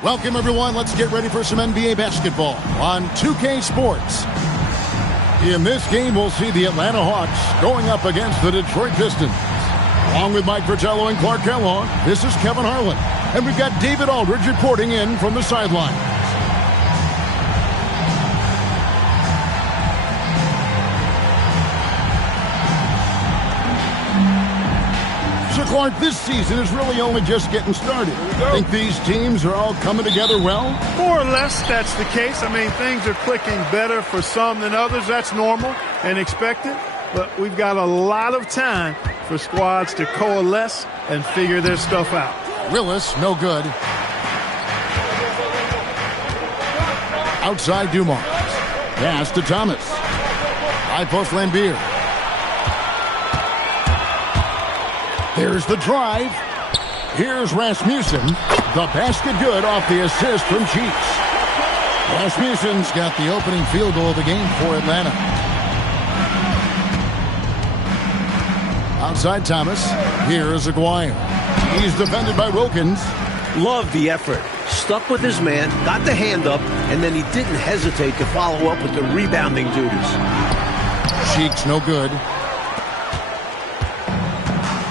Welcome, everyone. Let's get ready for some NBA basketball on 2K Sports. In this game, we'll see the Atlanta Hawks going up against the Detroit Pistons. Along with Mike Fratello and Clark Kellogg, this is Kevin Harlan. And we've got David Aldridge reporting in from the sideline. So, Clark, this season is really only just getting started. I think these teams are all coming together well? More or less, that's the case. I mean, things are clicking better for some than others. That's normal and expected. But we've got a lot of time for squads to coalesce and figure their stuff out. Willis, no good. Outside Dumars. Pass to Thomas. High post Lambier. There's the drive. Here's Rasmussen. The basket good off the assist from Cheeks. Rasmussen's got the opening field goal of the game for Atlanta. Outside Thomas. Here's Aguirre. He's defended by Wilkins. Loved the effort. Stuck with his man, got the hand up, and then he didn't hesitate to follow up with the rebounding duties. Cheeks no good.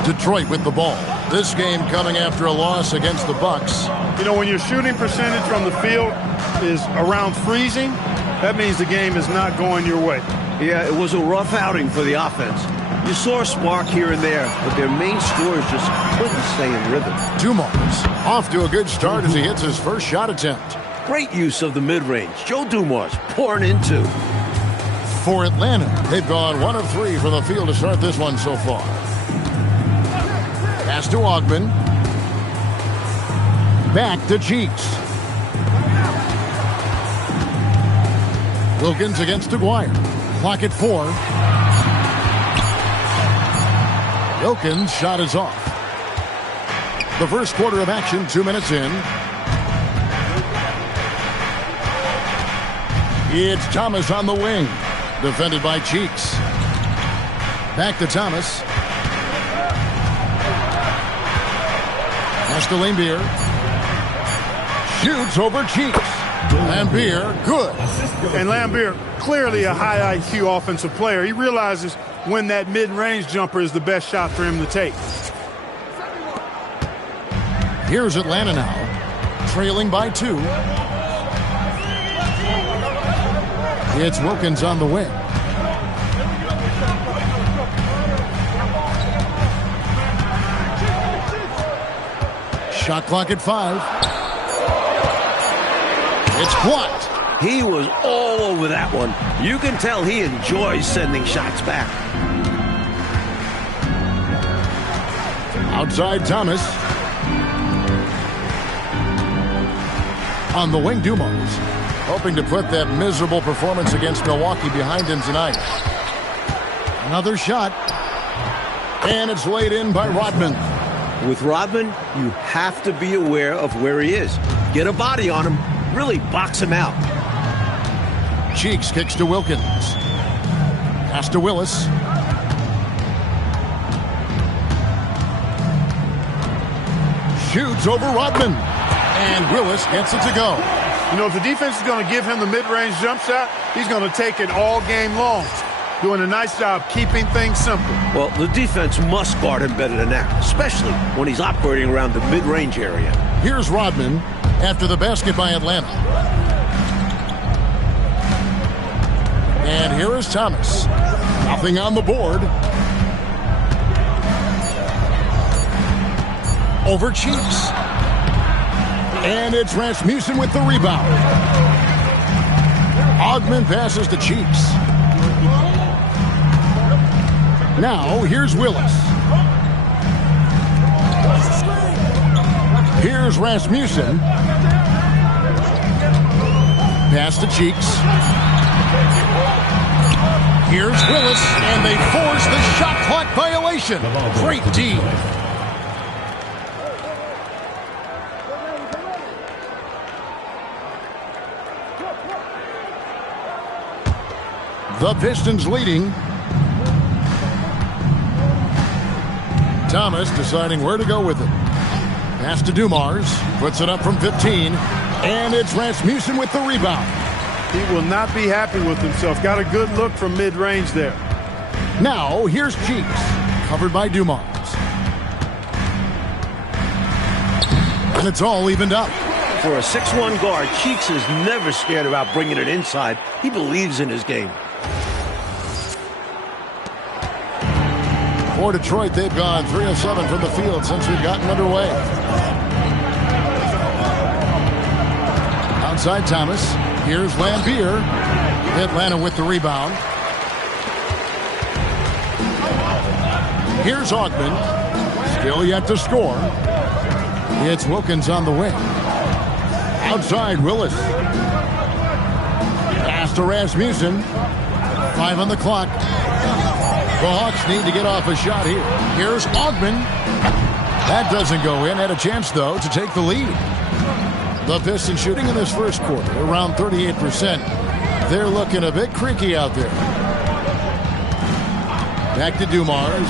Detroit with the ball. This game coming after a loss against the Bucks. You know, when your shooting percentage from the field is around freezing, that means the game is not going your way. Yeah, it was a rough outing for the offense. You saw a spark here and there, but their main scorers just couldn't stay in rhythm. Dumars off to a good start as he hits his first shot attempt. Great use of the mid-range. Joe Dumars pouring in two. For Atlanta, they've gone 1 of 3 from the field to start this one so far. Pass to Ogman. Back to Cheeks. Wilkins against Aguirre. Clock at 4. Wilkins' shot is off. The first quarter of action, 2 minutes in. It's Thomas on the wing. Defended by Cheeks. Back to Thomas. Pass to Lambier. Shoots over Cheeks. Lambier, good. And Lambier, clearly a high IQ offensive player. He realizes when that mid-range jumper is the best shot for him to take. Here's Atlanta now, trailing by 2. It's Wilkins on the wing. Shot clock at 5. It's blocked. He was all over that one. You can tell he enjoys sending shots back. Outside Thomas. On the wing, Dumars. Hoping to put that miserable performance against Milwaukee behind him tonight. Another shot. And it's laid in by Rodman. With Rodman, you have to be aware of where he is. Get a body on him. Really box him out. Cheeks kicks to Wilkins. Pass to Willis. Shoots over Rodman. And Willis gets it to go. You know, if the defense is going to give him the mid-range jump shot, he's going to take it all game long. Doing a nice job keeping things simple. Well, the defense must guard him better than that, especially when he's operating around the mid-range area. Here's Rodman after the basket by Atlanta. And here is Thomas. Nothing on the board. Over Cheeks. And it's Rasmussen with the rebound. Ogman passes to Cheeks. Now, here's Willis. Here's Rasmussen. Pass to Cheeks. Here's Willis, and they force the shot clock violation. Great D. The Pistons leading. Thomas deciding where to go with it. Pass to Dumars. Puts it up from 15. And it's Rasmussen with the rebound. He will not be happy with himself. Got a good look from mid-range there. Now, here's Cheeks. Covered by Dumars. And it's all evened up. For a 6'1 guard, Cheeks is never scared about bringing it inside. He believes in his game. For Detroit, they've gone 3 of 7 from the field since we've gotten underway. Outside Thomas. Here's Lambier. Atlanta with the rebound. Here's Ogden. Still yet to score. It's Wilkins on the wing. Outside Willis. Pass to Rasmussen. 5 on the clock. The Hawks need to get off a shot here. Here's Ogden. That doesn't go in. Had a chance, though, to take the lead. The Pistons shooting in this first quarter around 38%. They're looking a bit creaky out there. Back to Dumars.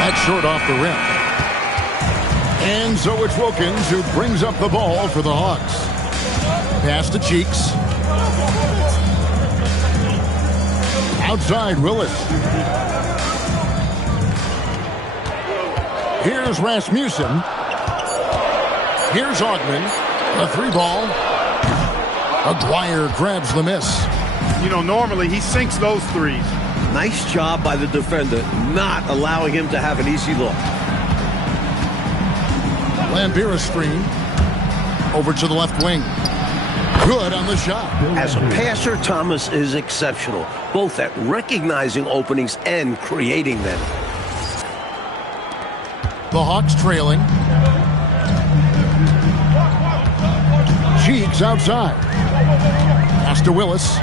That's short off the rim. And so it's Wilkins who brings up the ball for the Hawks. Pass to Cheeks. Outside Willis. Here's Rasmussen. Here's Ogden. A 3-ball. Aguirre grabs the miss. You know, normally he sinks those threes. Nice job by the defender, not allowing him to have an easy look. Lambier screen. Over to the left wing. Good on the shot. As a passer, Thomas is exceptional, both at recognizing openings and creating them. The Hawks trailing. Cheeks outside. Pass to Willis.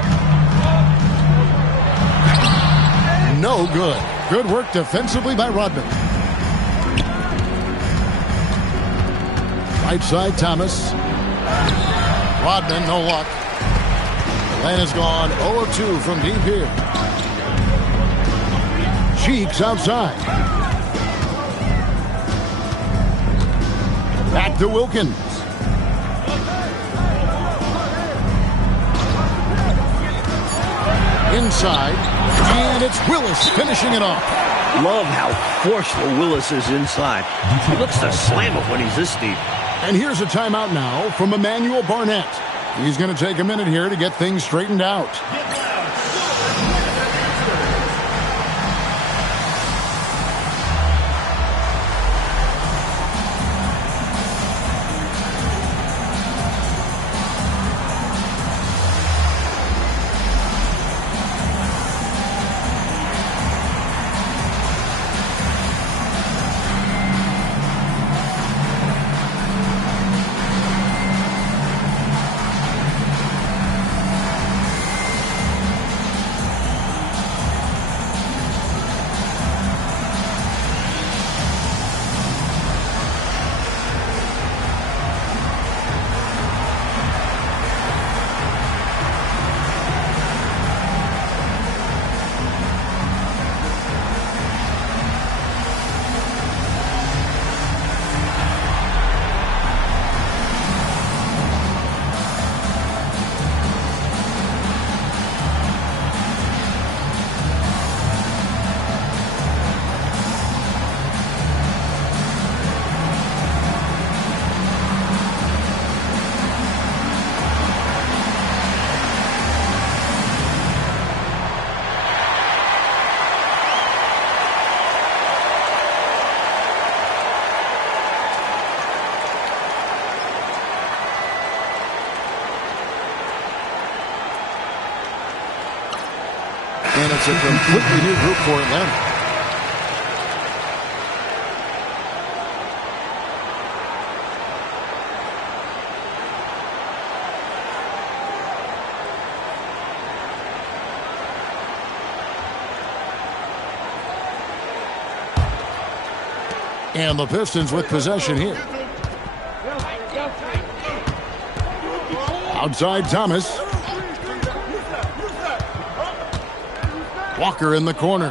No good. Good work defensively by Rodman. Right side, Thomas. Rodman, no luck. Atlanta's gone 0-2 from deep here. Cheeks outside. Back to Wilkins. Inside. And it's Willis finishing it off. Love how forceful Willis is inside. He looks to slam it when he's this deep. And here's a timeout now from Emmanuel Barnett. He's going to take a minute here to get things straightened out. And it's a completely new group for Atlanta. And the Pistons with possession here. Outside Thomas. Walker in the corner.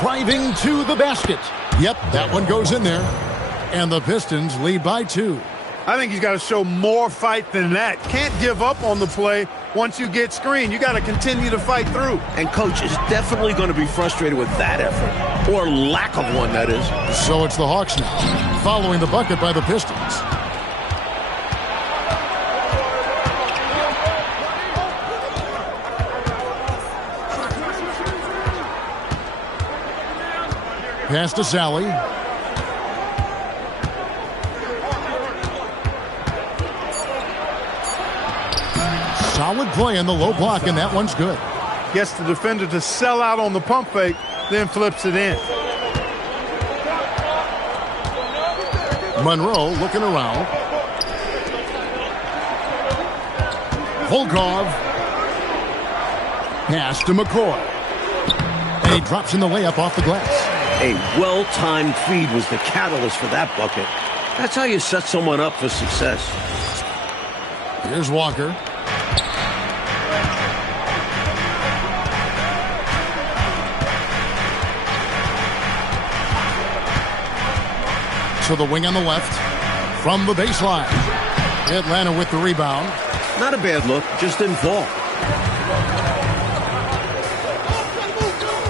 Driving to the basket. Yep, that one goes in there. And the Pistons lead by 2. I think he's got to show more fight than that. Can't give up on the play once you get screened. You got to continue to fight through. And coach is definitely going to be frustrated with that effort. Or lack of one, that is. So it's the Hawks now, following the bucket by the Pistons. Pass to Sally. Solid play in the low block, and that one's good. Gets the defender to sell out on the pump fake, then flips it in. Monroe looking around. Volkov. Pass to McCoy. And he drops in the layup off the glass. A well-timed feed was the catalyst for that bucket. That's how you set someone up for success. Here's Walker. To the wing on the left. From the baseline. Atlanta with the rebound. Not a bad look, just didn't fall.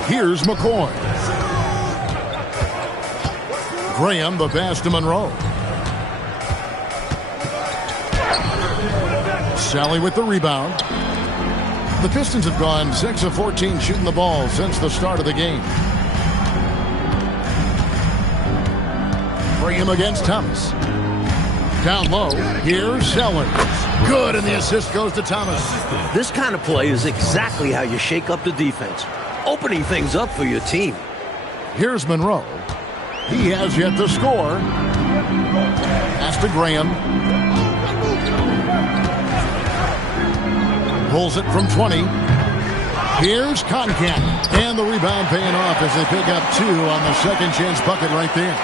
Here's McCoy. Graham, the pass to Monroe. Sally with the rebound. The Pistons have gone 6 of 14 shooting the ball since the start of the game. Graham against Thomas. Down low, here's Sellers. Good, and the assist goes to Thomas. This kind of play is exactly how you shake up the defense. Opening things up for your team. Here's Monroe. He has yet to score. Pass to Graham. Pulls it from 20. Here's Concat. And the rebound paying off as they pick up 2 on the second chance bucket right there.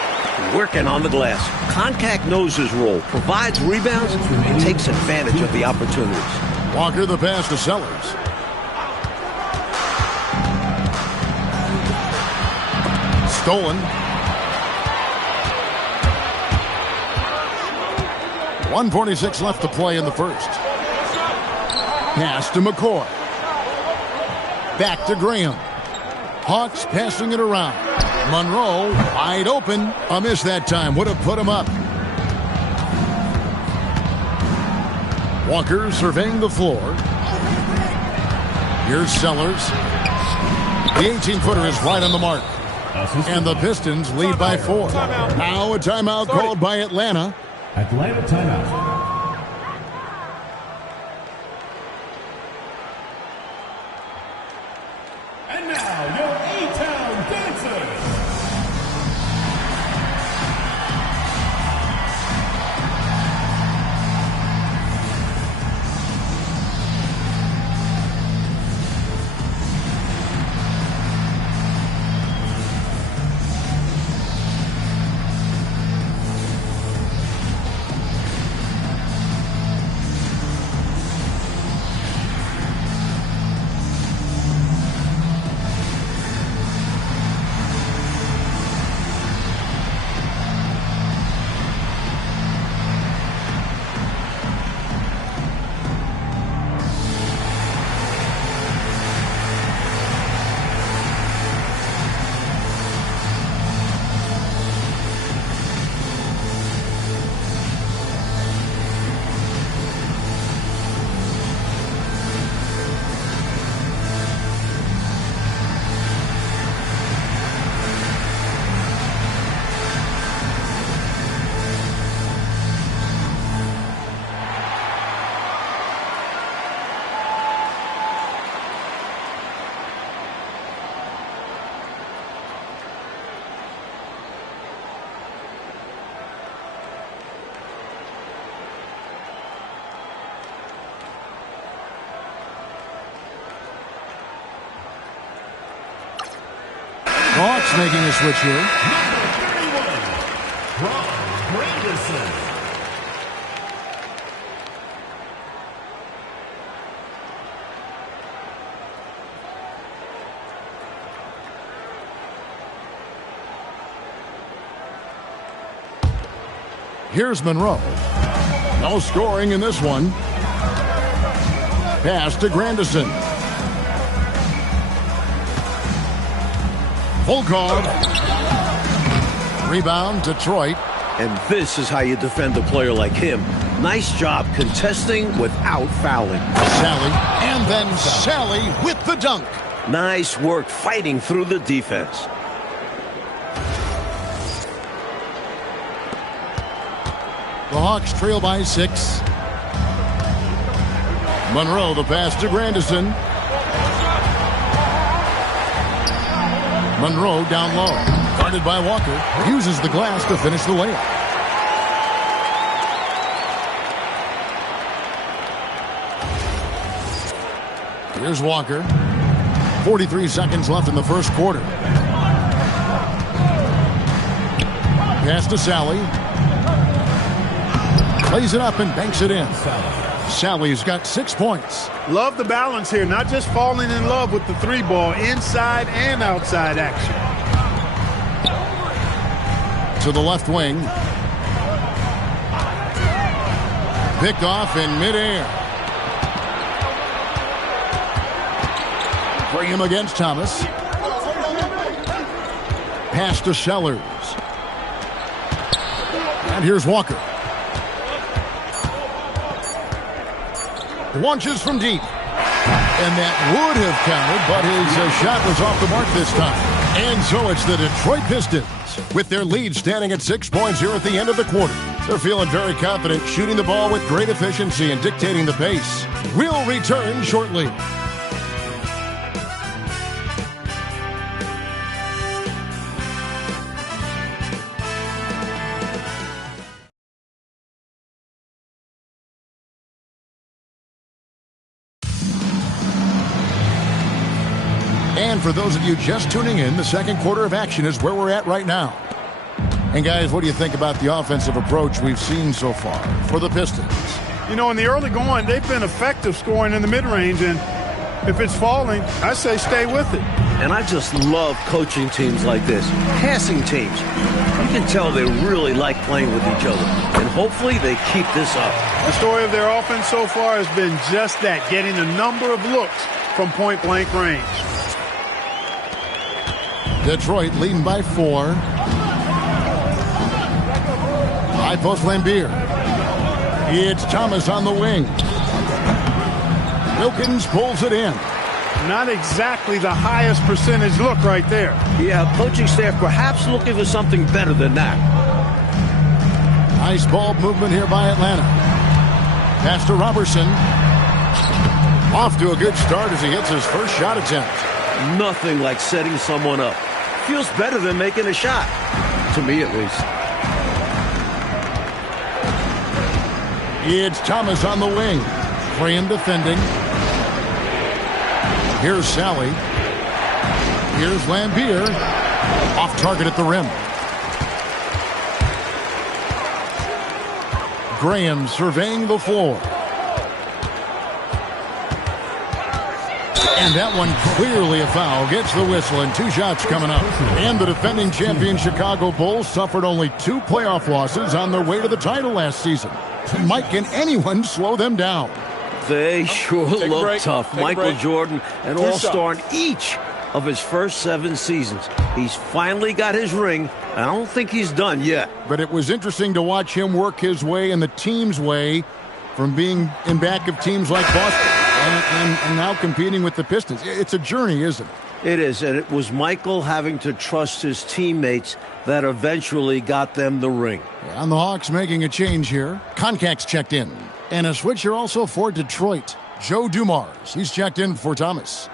Working on the glass. Concat knows his role, provides rebounds, and takes advantage of the opportunities. Walker the pass to Sellers. Stolen. 1:46 left to play in the first. Pass to McCoy. Back to Graham. Hawks passing it around. Monroe wide open. A miss that time. Would have put him up. Walker surveying the floor. Here's Sellers. The 18-footer is right on the mark. And the Pistons lead by 4. Now a timeout called by Atlanta. Atlanta timeout. And now your A-Town dancers. Hawks making a switch here. Here's Monroe. No scoring in this one. Pass to Grandison. Volkov. Rebound, Detroit. And this is how you defend a player like him. Nice job contesting without fouling. Sally, and then Sally with the dunk. Nice work fighting through the defense. The Hawks trail by 6. Monroe, the pass to Grandison. Monroe down low. Guarded by Walker. Uses the glass to finish the layup. Here's Walker. 43 seconds left in the first quarter. Pass to Sally. Plays it up and banks it in. Sally's got 6 points. Love the balance here, not just falling in love with the 3-ball, inside and outside action. To the left wing. Picked off in midair. Graham against Thomas. Pass to Sellers. And here's Walker. Launches from deep. And that would have counted, but his shot was off the mark this time. And so it's the Detroit Pistons with their lead standing at 6 points here at the end of the quarter. They're feeling very confident, shooting the ball with great efficiency and dictating the pace. We'll return shortly. And for those of you just tuning in, the second quarter of action is where we're at right now. And guys, what do you think about the offensive approach we've seen so far for the Pistons? You know, in the early going, they've been effective scoring in the mid-range, and if it's falling, I say stay with it. And I just love coaching teams like this, passing teams. You can tell they really like playing with each other, and hopefully they keep this up. The story of their offense so far has been just that, getting a number of looks from point-blank range. Detroit leading by 4. High post Lambeer. It's Thomas on the wing. Wilkins pulls it in. Not exactly the highest percentage look right there. Yeah, coaching staff perhaps looking for something better than that. Nice ball movement here by Atlanta. Pass to Robertson. Off to a good start as he hits his first shot attempt. Nothing like setting someone up. Feels better than making a shot. To me, at least. It's Thomas on the wing. Graham defending. Here's Sally. Here's Lambeer. Off target at the rim. Graham surveying the floor. And that one clearly a foul. Gets the whistle and 2 shots coming up. And the defending champion Chicago Bulls suffered only 2 playoff losses on their way to the title last season. Mike, can anyone slow them down? They sure look tough. Michael Jordan, an all-star in each of his first 7 seasons. He's finally got his ring. I don't think he's done yet. But it was interesting to watch him work his way and the team's way from being in back of teams like Boston and now competing with the Pistons. It's a journey, isn't it? It is, and it was Michael having to trust his teammates that eventually got them the ring. And the Hawks making a change here. Koncak's checked in. And a switch here also for Detroit. Joe Dumars. He's checked in for Thomas.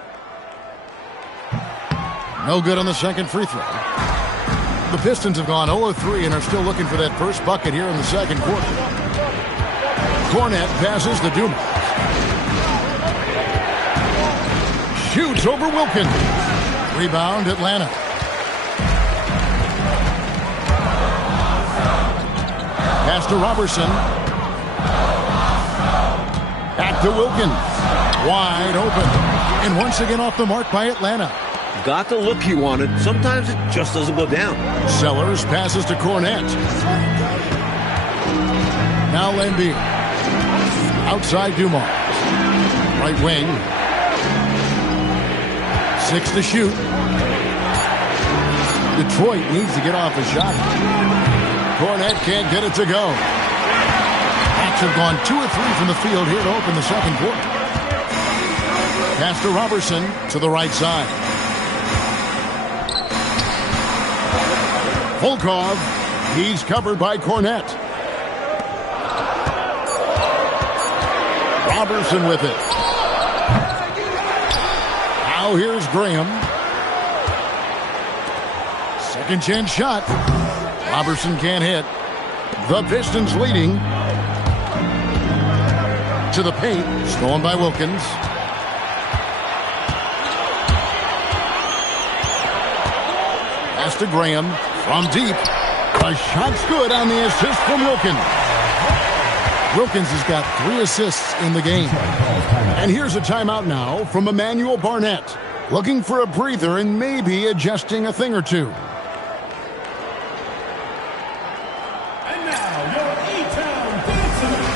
No good on the second free throw. The Pistons have gone 0-3 and are still looking for that first bucket here in the second quarter. Cornette passes to Dumars. Shoots over Wilkins. Rebound, Atlanta. Pass to Robertson. Back to Wilkins. Wide open. And once again off the mark by Atlanta. Got the look he wanted. Sometimes it just doesn't go down. Sellers passes to Cornette. Now Lambier. Outside Dumars. Right wing. 6 to shoot. Detroit needs to get off a shot. Cornette can't get it to go. Hawks have gone 2 or 3 from the field here to open the second quarter. Pass to Robertson to the right side. Volkov. He's covered by Cornette. Robertson with it. Now here's Graham. Second chance shot. Robertson can't hit. The Pistons leading. To the paint. Stolen by Wilkins. Pass to Graham. From deep. A shot's good on the assist from Wilkins. Wilkins has got 3 assists in the game. And here's a timeout now from Emmanuel Barnett. Looking for a breather and maybe adjusting a thing or two. And now, your A-Town Dancers.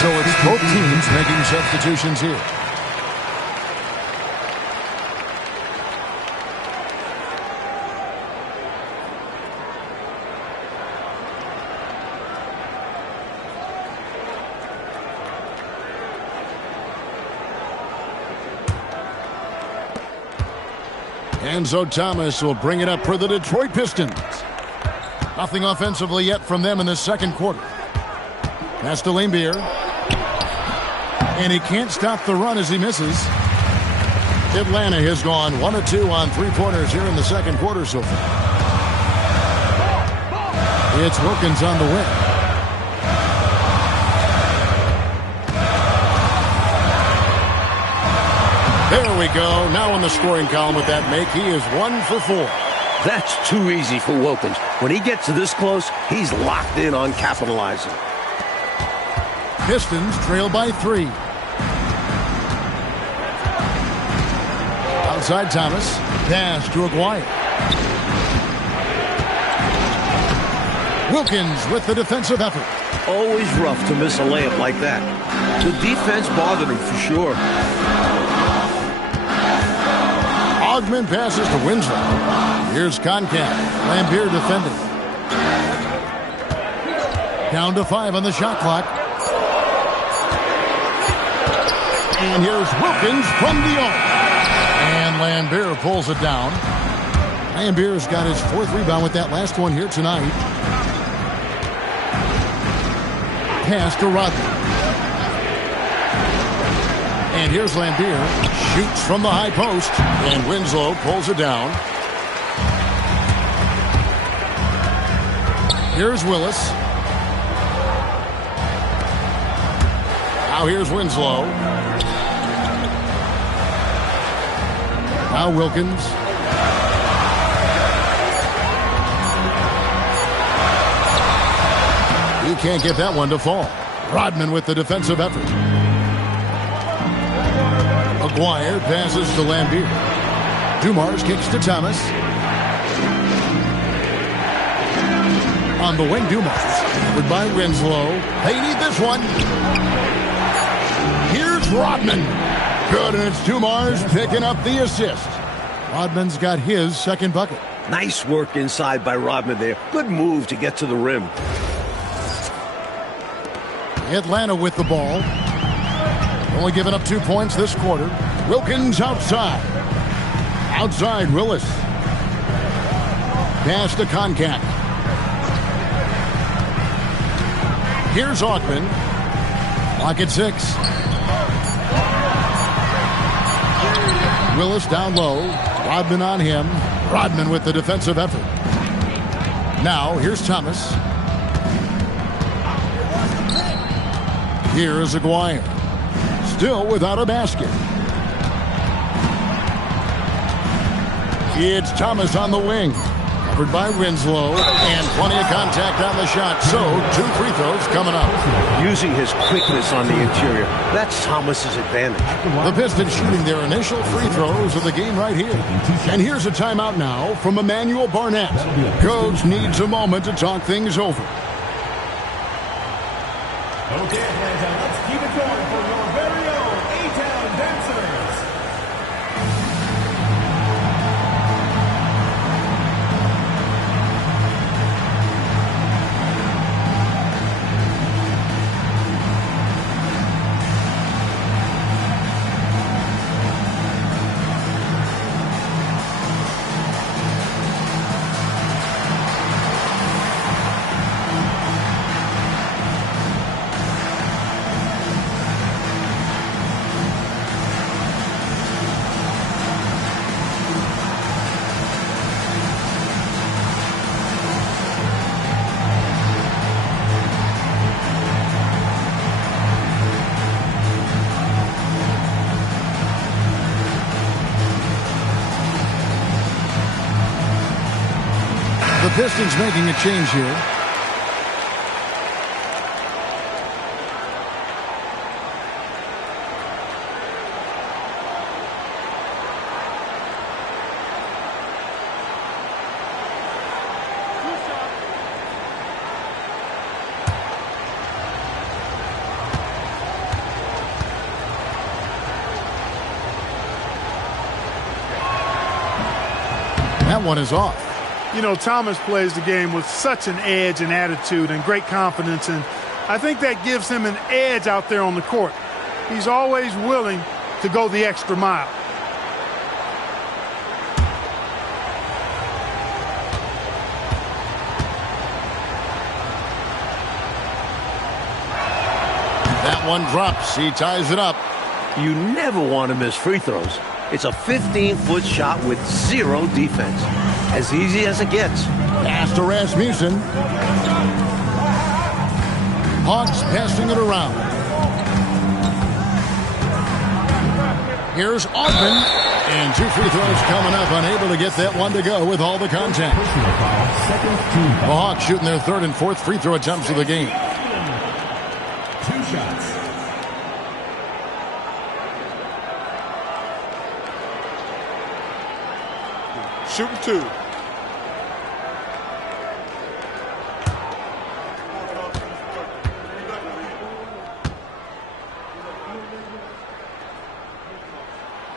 So it's both teams making substitutions here. Enzo Thomas will bring it up for the Detroit Pistons. Nothing offensively yet from them in the second quarter. Pass to Lambier. And he can't stop the run as he misses. Atlanta has gone 1 of 2 on three-pointers here in the second quarter so far. It's Wilkins on the wing. There we go. Now in the scoring column with that make, he is 1 for 4. That's too easy for Wilkins. When he gets to this close, he's locked in on capitalizing. Pistons trail by 3. Outside Thomas. Pass to Aguirre. Wilkins with the defensive effort. Always rough to miss a layup like that. The defense bothered him for sure. Ogman passes to Winslow. Here's Concat. Lambier defending. Down to 5 on the shot clock. And here's Wilkins from the arc. And Lambier pulls it down. Lambier's got his 4th rebound with that last one here tonight. Pass to Rodney. And here's Lambier. Shoots from the high post. And Winslow pulls it down. Here's Willis. Now here's Winslow. Now Wilkins. He can't get that one to fall. Rodman with the defensive effort. Aguirre passes to Lambier. Dumars kicks to Thomas. On the wing, Dumars. Covered by Winslow. They need this one. Here's Rodman. Good, and it's Dumars picking up the assist. Rodman's got his second bucket. Nice work inside by Rodman there. Good move to get to the rim. Atlanta with the ball. Only giving up 2 points this quarter. Wilkins outside. Outside, Willis. Pass to Concat. Here's Augman. Lock at 6. Willis down low. Rodman on him. Rodman with the defensive effort. Now, here's Thomas. Here is Aguirre. Still without a basket. It's Thomas on the wing. Covered by Winslow. And plenty of contact on the shot. So, 2 free throws coming up. Using his quickness on the interior. That's Thomas's advantage. The Pistons shooting their initial free throws of the game right here. And here's a timeout now from Emmanuel Barnett. Coach needs a moment to talk things over. Okay, Atlanta, let's keep it going for your very own A-Town Dancers. The Pistons making a change here. That one is off. You know, Thomas plays the game with such an edge and attitude and great confidence, and I think that gives him an edge out there on the court. He's always willing to go the extra mile. That one drops. He ties it up. You never want to miss free throws. It's a 15-foot shot with 0 defense. As easy as it gets. Pass to Rasmussen. Hawks passing it around. Here's Augman. And 2 free throws coming up. Unable to get that one to go with all the contact. The Hawks shooting their 3rd and 4th free throw attempts of the game. 2 shots. Shooting 2.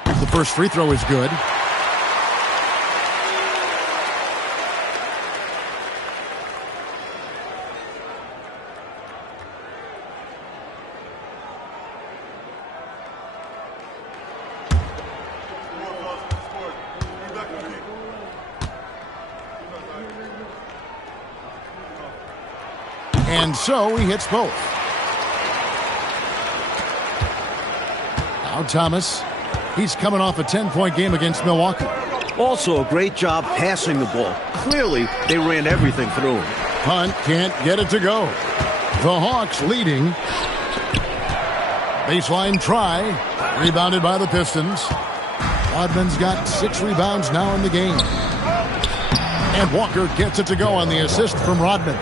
The first free throw is good. And so he hits both. Now Thomas. He's coming off a 10-point game against Milwaukee. Also a great job passing the ball. Clearly, they ran everything through him. Hunt can't get it to go. The Hawks leading. Baseline try. Rebounded by the Pistons. Rodman's got 6 rebounds now in the game. And Walker gets it to go on the assist from Rodman.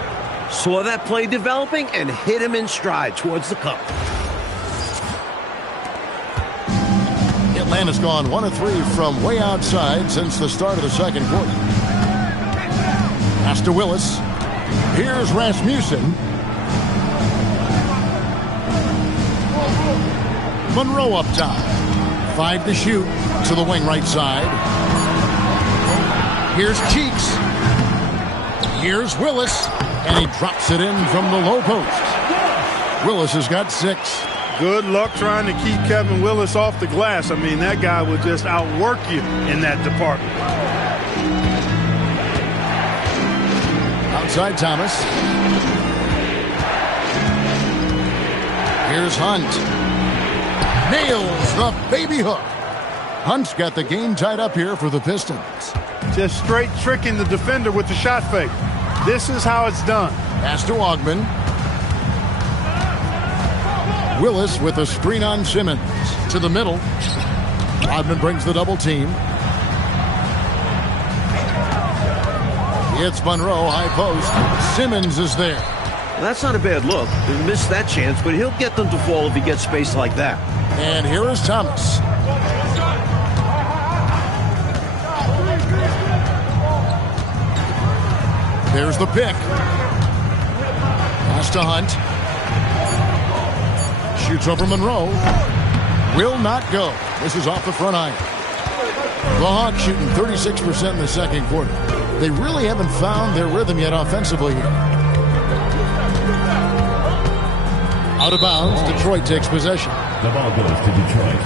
Saw that play developing and hit him in stride towards the cup. Atlanta's gone 1 of 3 from way outside since the start of the second quarter. Pass to Willis. Here's Rasmussen. Monroe up top. 5 to shoot to the wing right side. Here's Cheeks. Here's Willis. And he drops it in from the low post. Willis has got 6. Good luck trying to keep Kevin Willis off the glass. I mean, that guy would just outwork you in that department. Outside Thomas. Here's Hunt. Nails the baby hook. Hunt's got the game tied up here for the Pistons. Just straight tricking the defender with the shot fake. This is how it's done. Pass to Ogman. Willis with a screen on Simmons. To the middle. Rodman brings the double team. It's Monroe, high post. Simmons is there. Well, that's not a bad look. He missed that chance, but he'll get them to fall if he gets space like that. And here is Thomas. There's the pick. Pass to Hunt. Shoots over Monroe. Will not go. This is off the front iron. The Hawks shooting 36% in the second quarter. They really haven't found their rhythm yet offensively here. Out of bounds, Detroit takes possession. The ball goes to Detroit.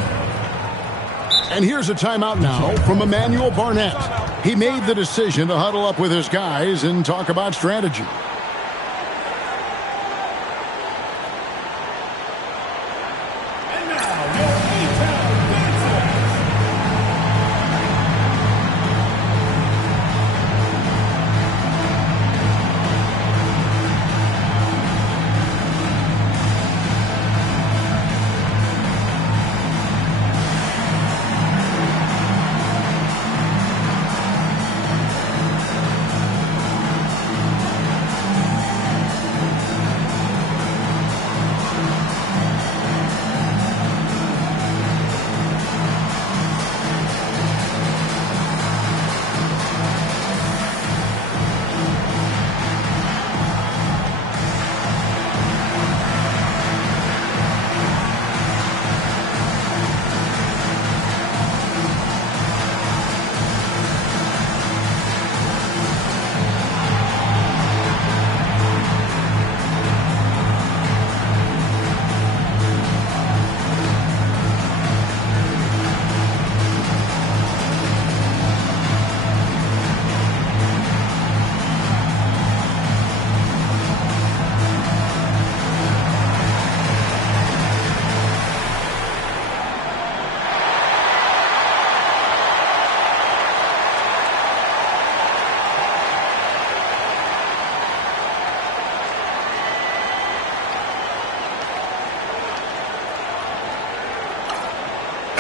And here's a timeout now from Emmanuel Barnett. He made the decision to huddle up with his guys and talk about strategy. And now, your A-Town dancers.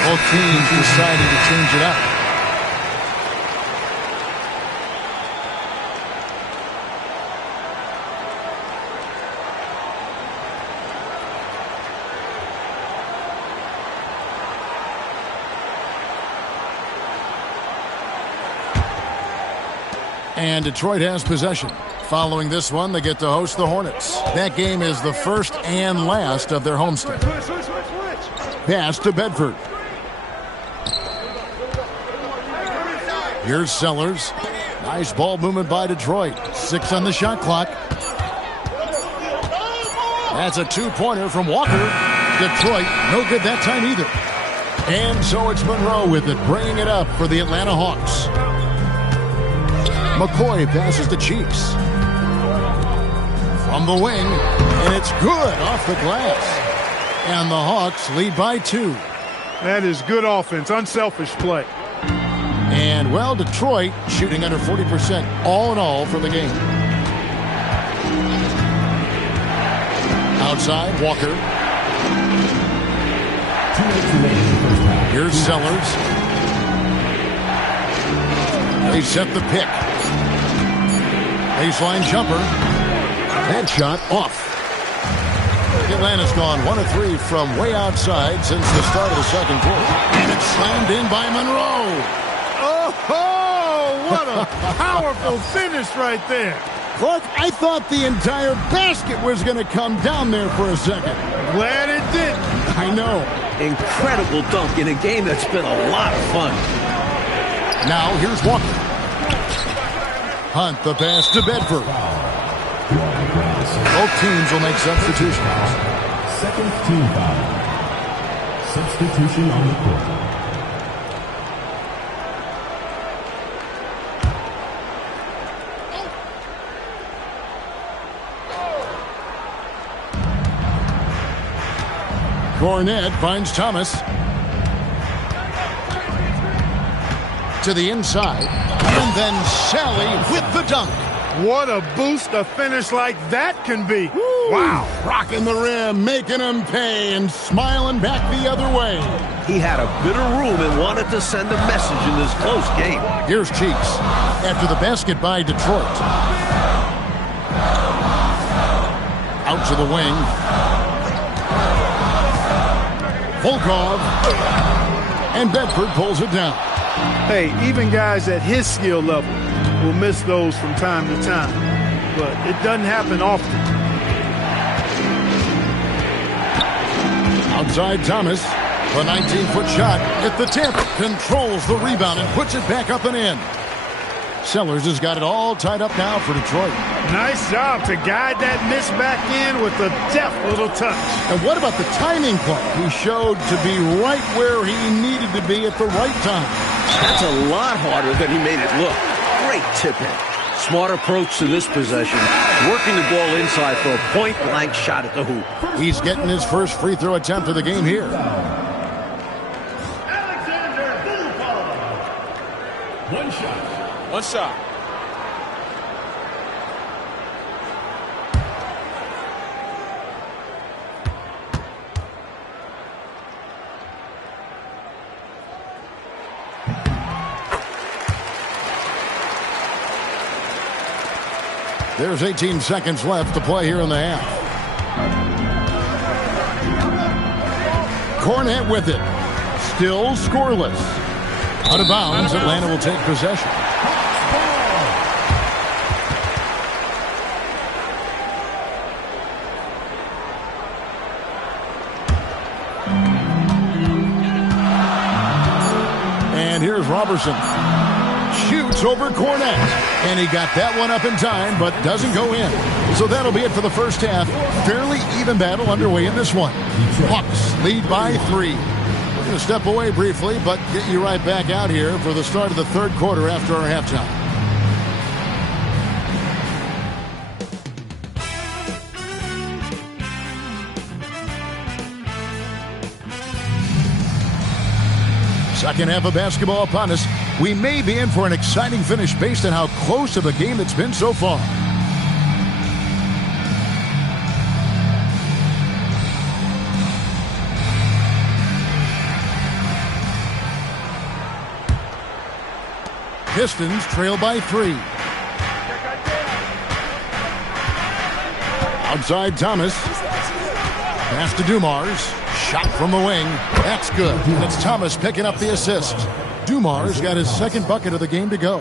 Both teams deciding to change it up. And Detroit has possession. Following this one, they get to host the Hornets. That game is the first and last of their homestand. Pass to Bedford. Here's Sellers. Nice ball movement by Detroit. 6 on the shot clock. That's a two-pointer from Walker. Detroit, no good that time either. And so it's Monroe with it, bringing it up for the Atlanta Hawks. McCoy passes to Cheeks. From the wing, and it's good off the glass. And the Hawks lead by 2. That is good offense, unselfish play. And, well, Detroit shooting under 40% all in all for the game. Outside, Walker. Here's Sellers. They set the pick. Baseline jumper. That shot off. Atlanta's gone 1 of 3 from way outside since the start of the second quarter. And it's slammed in by Monroe. Oh, what a powerful finish right there. Clark, I thought the entire basket was going to come down there for a second. Glad it didn't. I know. Incredible dunk in a game that's been a lot of fun. Now here's Walker. Hunt the pass to Bedford. Both teams will make substitutions. Second team foul. Substitution on the court. Cornette finds Thomas. To the inside. And then Sally with the dunk. What a boost a finish like that can be. Woo. Wow. Rocking the rim, making him pay, and smiling back the other way. He had a bit of room and wanted to send a message in this close game. Here's Cheeks after the basket by Detroit. Out to the wing. Volkov. And Bedford pulls it down. Hey, even guys at his skill level will miss those from time to time. But it doesn't happen often. Outside Thomas. The 19-foot shot at the tip. Controls the rebound and puts it back up and in. Sellers has got it all tied up now for Detroit. Nice job to guide that miss back in with a deft little touch. And what about the timing play? He showed to be right where he needed to be at the right time. That's a lot harder than he made it look. Great tip-in. Smart approach to this possession. Working the ball inside for a point-blank shot at the hoop. He's getting his first free throw attempt of the game here. One shot. One shot. There's 18 seconds left to play here in the half. Cornette with it. Still scoreless. Out of bounds, Atlanta will take possession. And here's Robertson. Shoots over Cornette. And he got that one up in time, but doesn't go in. So that'll be it for the first half. Fairly even battle underway in this one. Hawks lead by 3. We're going to step away briefly, but get you right back out here for the start of the third quarter after our halftime. Second half of basketball upon us. We may be in for an exciting finish based on how close of a game it's been so far. Pistons trail by 3. Outside Thomas. Pass to Dumars. Shot from the wing. That's good. And it's Thomas picking up the assist. Dumars got his second bucket of the game to go.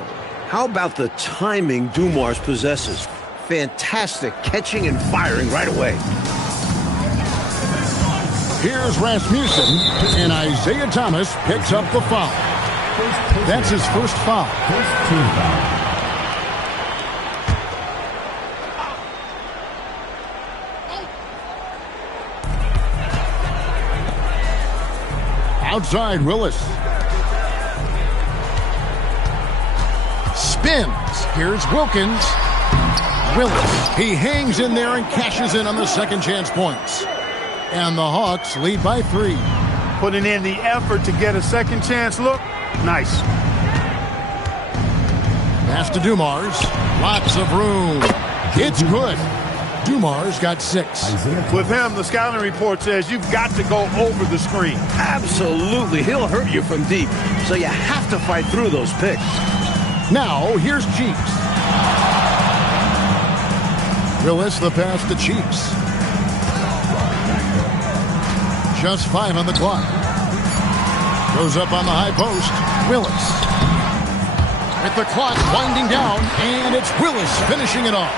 How about the timing Dumars possesses? Fantastic catching and firing right away. Here's Rasmussen, and Isaiah Thomas picks up the foul. That's his first foul. First team foul. Outside Willis. Spins. Here's Wilkins. Willis. He hangs in there and cashes in on the second chance points. And the Hawks lead by 3. Putting in the effort to get a second chance look. Nice. Pass to Dumars. Lots of room. It's good. Dumars got 6. With him, the scouting report says you've got to go over the screen. Absolutely. He'll hurt you from deep. So you have to fight through those picks. Now, here's Cheeks. Willis, the pass to Cheeks. Just 5 on the clock. Goes up on the high post. Willis. With the clock winding down, and it's Willis finishing it off.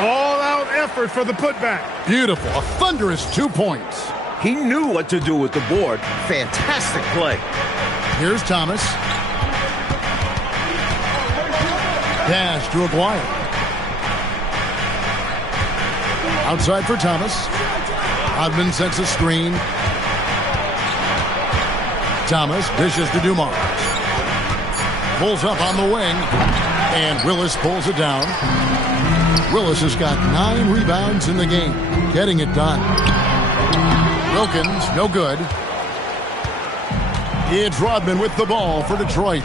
All-out effort for the putback. Beautiful. A thunderous 2 points. He knew what to do with the board. Fantastic play. Here's Thomas. Pass to Aguirre. Outside for Thomas. Hodman sets a screen. Thomas dishes to Dumars. Pulls up on the wing. And Willis pulls it down. Willis has got 9 rebounds in the game. Getting it done. Wilkins, no good. It's Rodman with the ball for Detroit.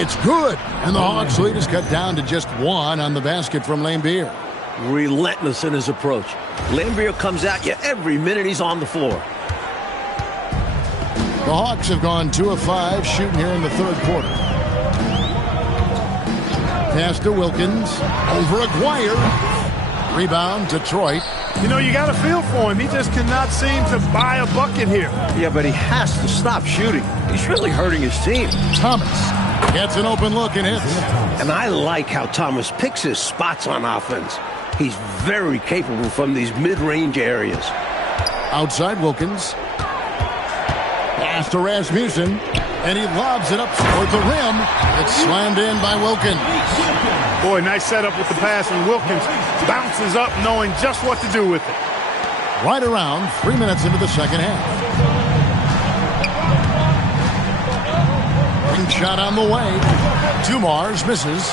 It's good. And the Hawks lead is cut down to just 1 on the basket from Lambier. Relentless in his approach. Lambier comes at you every minute he's on the floor. The Hawks have gone 2 of 5 shooting here in the third quarter. Pass to Wilkins. Over Aguirre. Rebound, Detroit. You know, you got a feel for him. He just cannot seem to buy a bucket here. Yeah, but he has to stop shooting. He's really hurting his team. Thomas gets an open look and hits. And I like how Thomas picks his spots on offense. He's very capable from these mid-range areas. Outside Wilkins. Pass to Rasmussen. And he lobs it up toward the rim. It's slammed in by Wilkins. Boy, nice setup with the pass, and Wilkins bounces up knowing just what to do with it. Right around 3 minutes into the second half. Ring shot on the way. Dumars misses.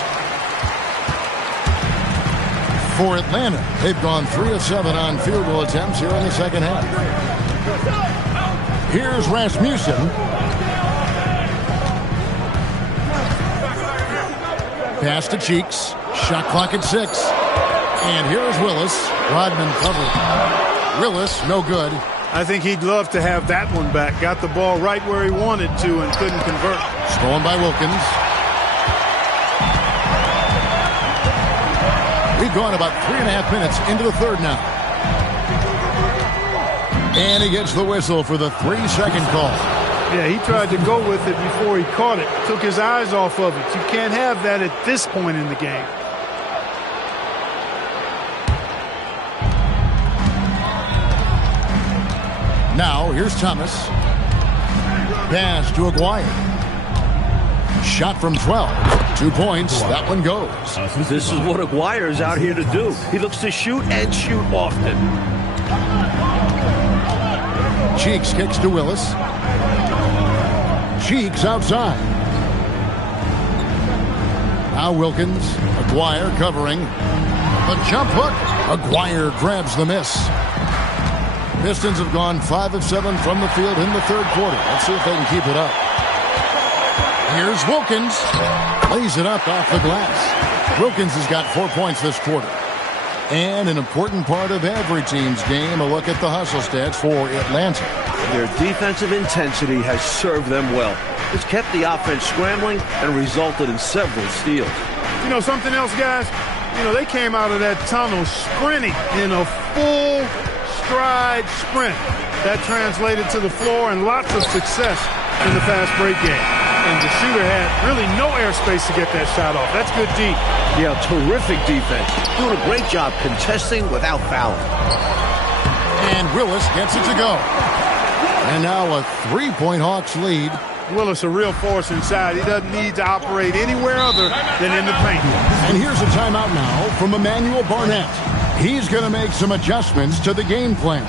For Atlanta, they've gone 3 of 7 on field goal attempts here in the second half. Here's Rasmussen. Pass to Cheeks. Shot clock at 6. And here's Willis. Rodman covered. Willis, no good. I think he'd love to have that one back. Got the ball right where he wanted to and couldn't convert. Stolen by Wilkins. We've gone about 3.5 minutes into the third now. And he gets the whistle for the 3-second call. Yeah, he tried to go with it before he caught it. Took his eyes off of it. You can't have that at this point in the game. Now, here's Thomas. Pass to Aguirre. Shot from 12. 2 points. That one goes. This is what Aguirre is out here to do. He looks to shoot and shoot often. Cheeks kicks to Willis. Cheeks outside. Now Wilkins. Aguirre covering. The jump hook. Aguirre grabs the miss. Pistons have gone 5 of 7 from the field in the third quarter. Let's see if they can keep it up. Here's Wilkins. Lays it up off the glass. Wilkins has got 4 points this quarter. And an important part of every team's game, a look at the hustle stats for Atlanta. Their defensive intensity has served them well. It's kept the offense scrambling and resulted in several steals. You know, something else, guys? You know, they came out of that tunnel sprinting in a full stride sprint. That translated to the floor and lots of success in the fast break game. And the shooter had really no airspace to get that shot off. That's good deep. Yeah, terrific defense. Doing a great job contesting without fouling. And Willis gets it to go. And now a 3-point Hawks lead. Willis a real force inside. He doesn't need to operate anywhere other than in the paint. And here's a timeout now from Emmanuel Barnett. He's going to make some adjustments to the game plan.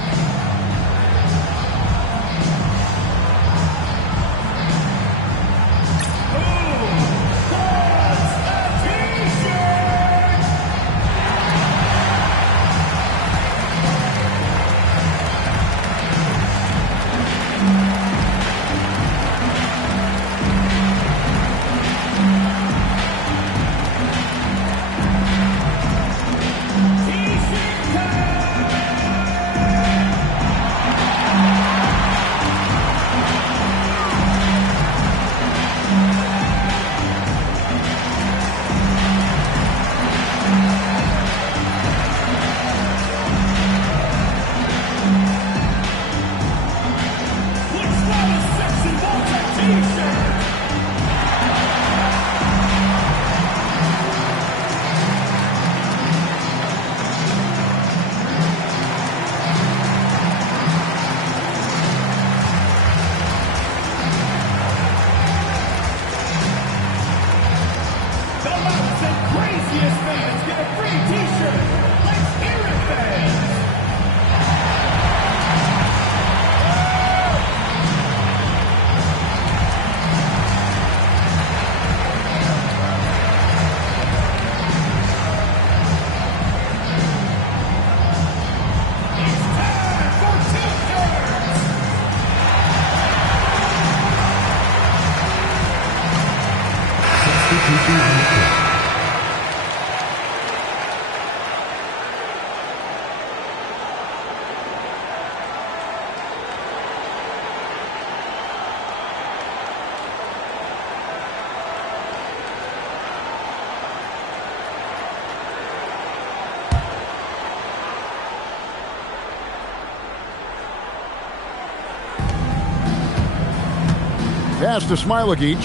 Pass to Smilagic.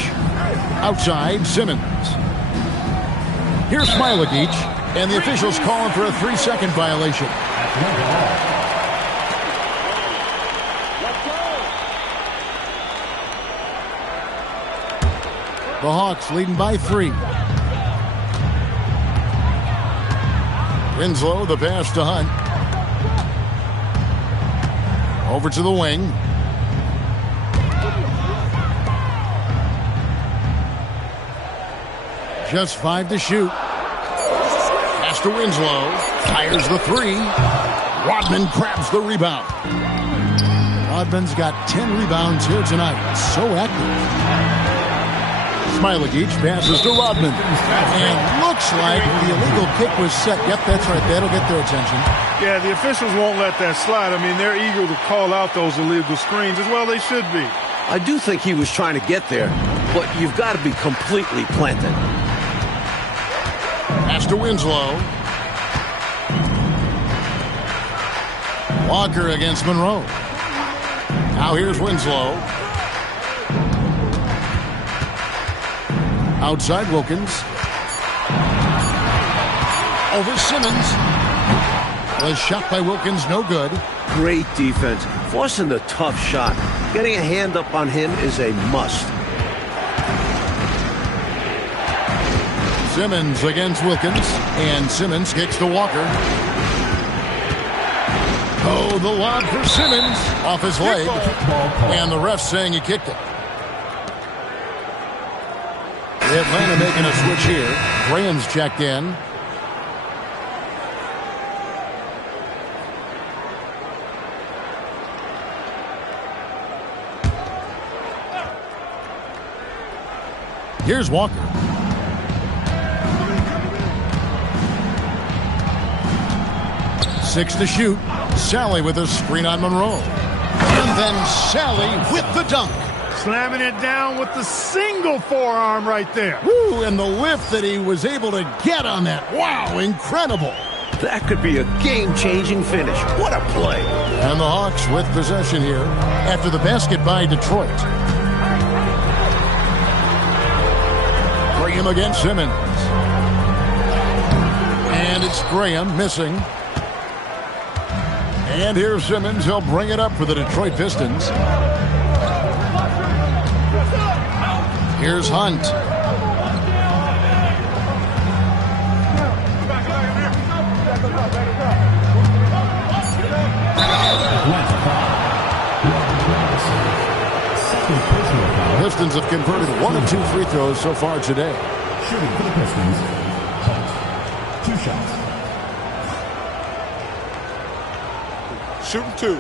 Outside, Simmons. Here's Smilagic, and the officials calling for a 3-second violation. The Hawks leading by 3. Winslow, the pass to Hunt. Over to the wing. Just 5 to shoot. Pass to Winslow. Fires the 3. Rodman grabs the rebound. Rodman's got 10 rebounds here tonight. So active. Smilagic passes to Rodman. And looks like the illegal kick was set. Yep, that's right. That'll get their attention. Yeah, the officials won't let that slide. I mean, they're eager to call out those illegal screens as well. They should be. I do think he was trying to get there, but you've got to be completely planted. Pass to Winslow. Walker against Monroe. Now here's Winslow. Outside Wilkins. Over Simmons. Was shot by Wilkins, no good. Great defense. Forcing the tough shot. Getting a hand up on him is a must. Simmons against Wilkins, and Simmons kicks to Walker. Oh, the lob for Simmons off his leg, and the ref saying he kicked it. Atlanta making a switch here. Graham's checked in. Here's Walker. Six to shoot. Sally with a screen on Monroe. And then Sally with the dunk. Slamming it down with the single forearm right there. Woo, and the lift that he was able to get on that. Wow, incredible. That could be a game-changing finish. What a play. And the Hawks with possession here after the basket by Detroit. Graham against Simmons. And it's Graham missing. And here's Simmons. He'll bring it up for the Detroit Pistons. Here's Hunt. Pistons have converted 1 of 2 free throws so far today. Shooting for the Pistons. 2 shots. Shooting 2.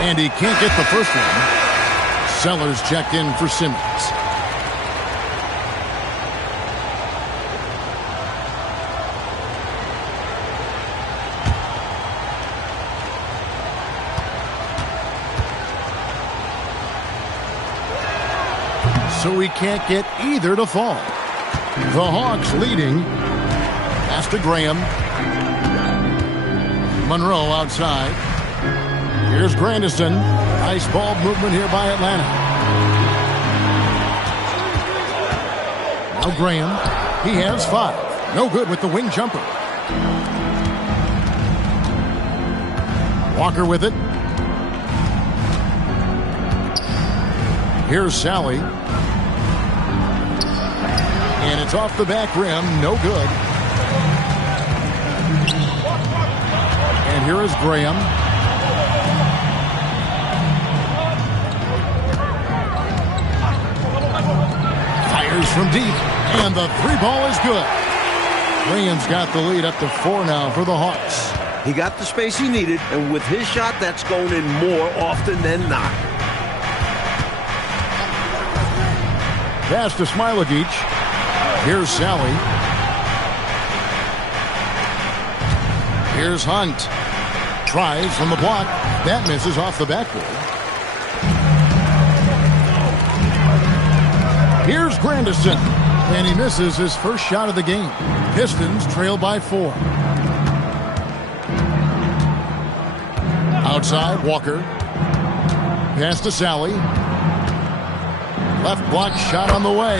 And he can't get the first one. Sellers checked in for Simmons. So he can't get either to fall. The Hawks leading. Pass to Graham. Monroe outside. Here's Grandison. Nice ball movement here by Atlanta. Now Graham. He has 5. No good with the wing jumper. Walker with it. Here's Sally. And it's off the back rim. No good. And here is Graham. Fires from deep. And the 3 ball is good. Graham's got the lead up to 4 now for the Hawks. He got the space he needed, and with his shot, that's going in more often than not. Pass to Smailagic. Here's Sally. Here's Hunt. Tries from the block. That misses off the backboard. Here's Grandison. And he misses his first shot of the game. Pistons trail by 4. Outside, Walker. Pass to Sally. Left block shot on the way.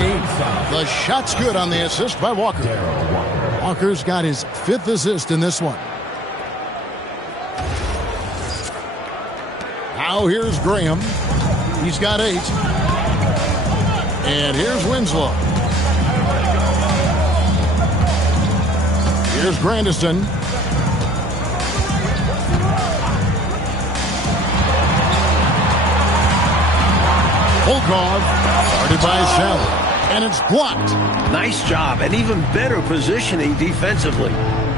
The shot's good on the assist by Walker. Walker's got his 5th assist in this one. Now here's Graham. He's got 8. And here's Winslow. Here's Grandison. Volkov, guarded by Sally, and it's blocked. Nice job, and even better positioning defensively.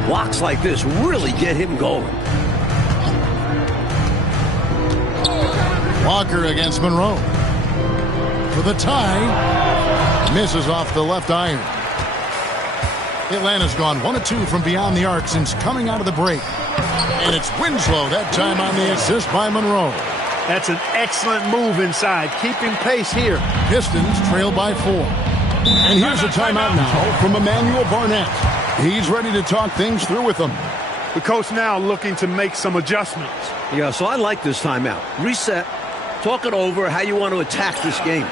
Blocks like this really get him going. Walker against Monroe. For the tie, misses off the left iron. Atlanta's gone 1 of 2 from beyond the arc since coming out of the break. And it's Winslow, that time on the assist by Monroe. That's an excellent move inside, keeping pace here. Pistons trail by 4. And here's a timeout now from Emmanuel Barnett. He's ready to talk things through with them. The coach now looking to make some adjustments. Yeah, so I like this timeout. Reset, talk it over, how you want to attack this game.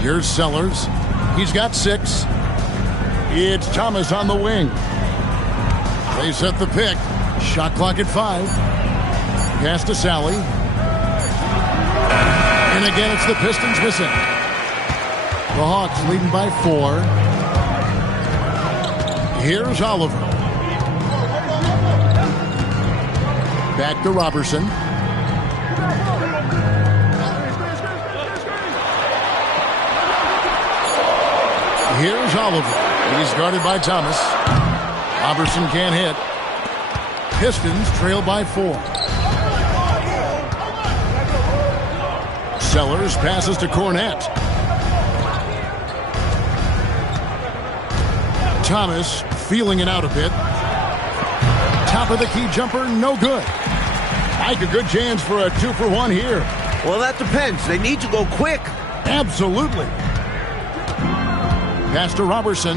Here's Sellers. He's got 6. It's Thomas on the wing. They set the pick. Shot clock at 5. Pass to Sally. And again, it's the Pistons missing. The Hawks leading by 4. Here's Oliver. Back to Robertson. Here's Oliver. He's guarded by Thomas. Robertson can't hit. Pistons trail by 4. Sellers passes to Cornette. Thomas feeling it out a bit. Top of the key jumper, no good. Mike, a good chance for a 2-for-1 here. Well, that depends. They need to go quick. Absolutely. Pass to Robertson.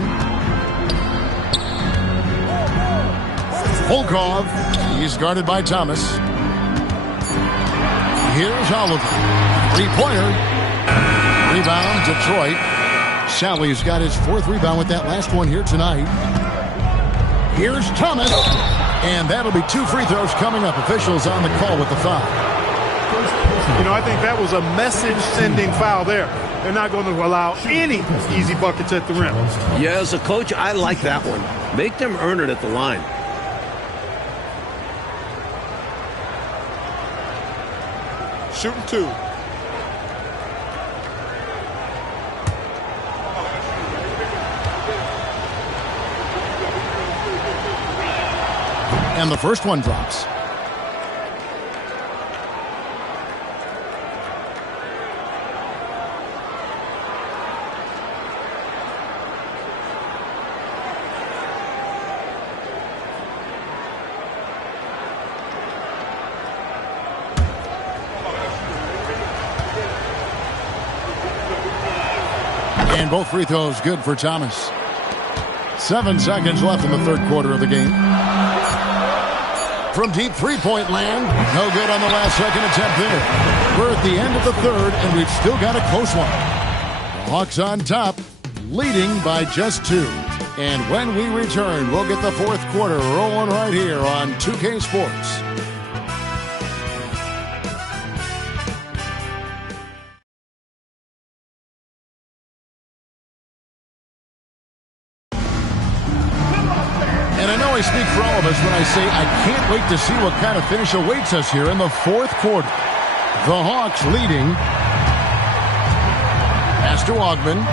Volkov. He's guarded by Thomas. Here's Oliver. Three-pointer. Rebound, Detroit. Sally's got his 4th rebound with that last one here tonight. Here's Thomas. And that'll be 2 free throws coming up. Officials on the call with the foul. You know, I think that was a message-sending foul there. They're not going to allow any easy buckets at the rim. Yeah, as a coach, I like that one. Make them earn it at the line. Shooting 2. And the first one drops. And both free throws good for Thomas. 7 seconds left in the 3rd quarter of the game. From deep three-point land, no good on the last second attempt there. We're at the end of the 3rd, and we've still got a close one. The Hawks on top, leading by just 2. And when we return, we'll get the 4th quarter rolling right here on 2K Sports. I speak for all of us when I say I can't wait to see what kind of finish awaits us here in the 4th quarter. The Hawks leading. Pass to Ogman.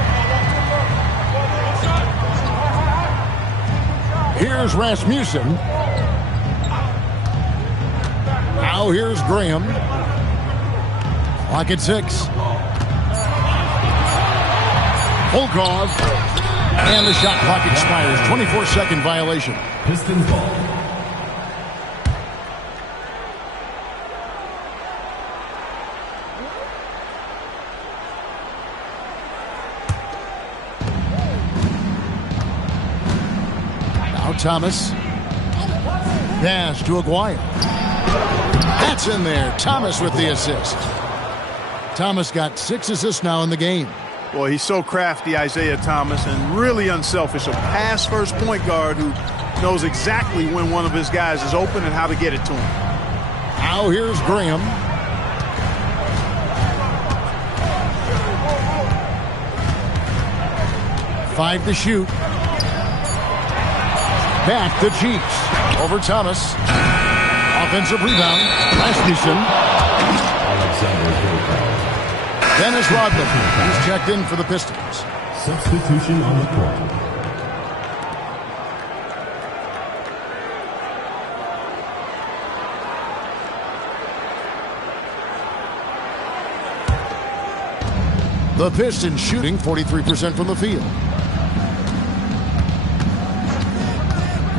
Here's Rasmussen. Now here's Graham. Clock at 6. Volkov. And the shot clock expires. 24-second violation. Pistons ball. Now Thomas. Pass to Aguirre. That's in there. Thomas with the assist. Thomas got 6 assists now in the game. Boy, he's so crafty, Isaiah Thomas, and really unselfish. A pass-first point guard who knows exactly when one of his guys is open and how to get it to him. Now here's Graham. Five to shoot. Back to Cheeks. Over Thomas. Offensive rebound. Rasmussen. Dennis Rodman. He's checked in for the Pistons. Substitution on the court. The Pistons shooting 43% from the field.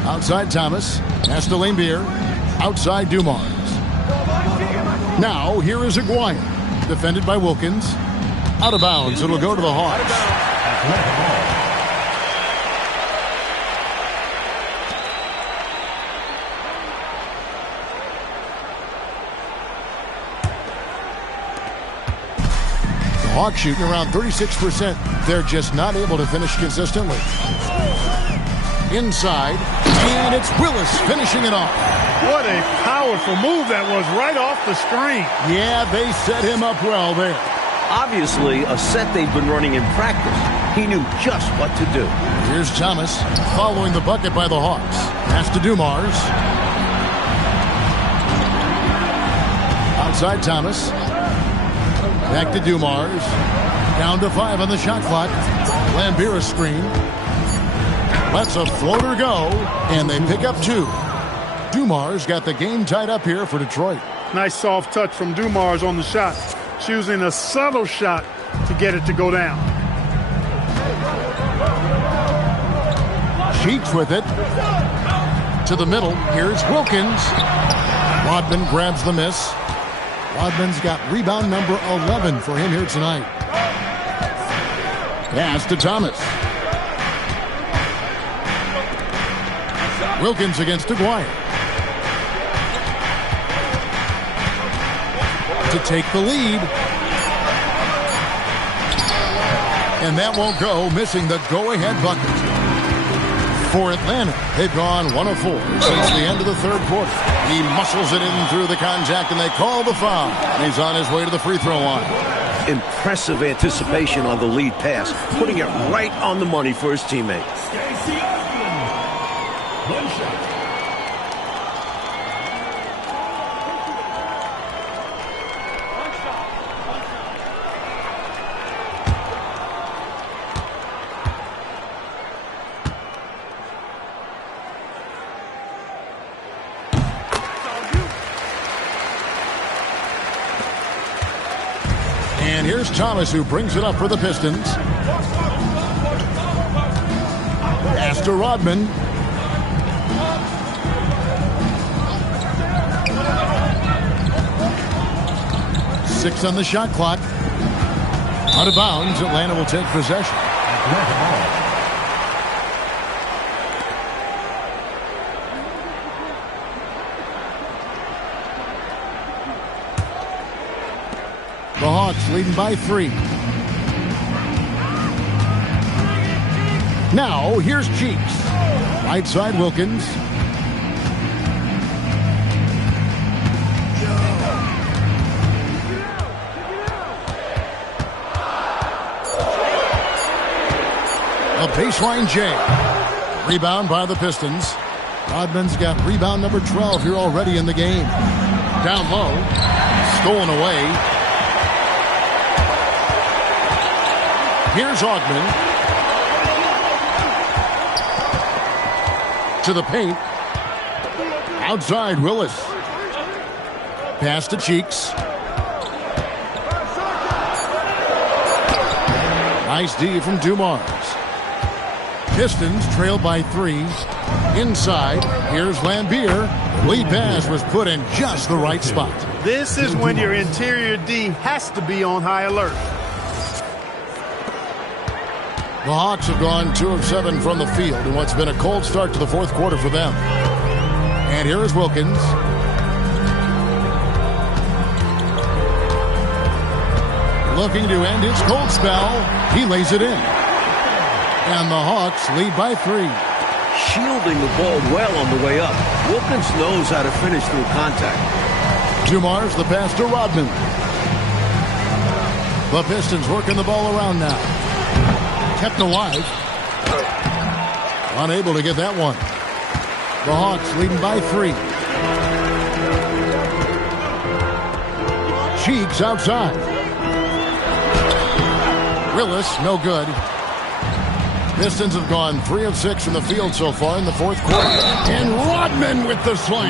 Outside Thomas. Pass to Lambier. Outside Dumars. Now here is Aguirre. Defended by Wilkins. Out of bounds. It'll go to the Hawks. The Hawks shooting around 36%. They're just not able to finish consistently. Inside. And it's Willis finishing it off. What a powerful move that was right off the screen. Yeah, they set him up well there. Obviously, a set they've been running in practice. He knew just what to do. Here's Thomas following the bucket by the Hawks. Pass to Dumars. Outside Thomas. Back to Dumars. Down to 5 on the shot clock. Lambier screen. Lets a floater go, and they pick up 2. Dumars got the game tied up here for Detroit. Nice soft touch from Dumars on the shot. Choosing a subtle shot to get it to go down. Cheeks with it. To the middle. Here's Wilkins. Rodman grabs the miss. Rodman's got rebound number 11 for him here tonight. Pass to Thomas. Wilkins against Aguirre. to take the lead. And that won't go, missing the go-ahead bucket. For Atlanta, they've gone 1 of 4 since the end of the third quarter. He muscles it in through the contact, and they call the foul. And he's on his way to the free throw line. Impressive anticipation on the lead pass, putting it right on the money for his teammate. One shot. And here's Thomas, who brings it up for the Pistons. Pass to Rodman. Six on the shot clock. Out of bounds, Atlanta will take possession. The Hawks leading by 3. Now, here's Cheeks. Right side, Wilkins. A baseline J. Rebound by the Pistons. Rodman's got rebound number 12 here already in the game. Down low. Stolen away. Here's Ogman. To the paint. Outside, Willis. Pass to Cheeks. Nice D from Dumars. Pistons trail by 3. Inside, here's Lambier. The lead pass was put in just the right spot. This is when your interior D has to be on high alert. The Hawks have gone 2 of 7 from the field in what's been a cold start to the fourth quarter for them. And here is Wilkins. Looking to end his cold spell. He lays it in. And the Hawks lead by 3. Shielding the ball well on the way up. Wilkins knows how to finish through contact. Dumars the pass to Rodman. The Pistons working the ball around now. Kept alive. Unable to get that one. The Hawks leading by 3. Cheeks outside. Willis, no good. Pistons have gone 3 of 6 from the field so far in the fourth quarter. And Rodman with the slam.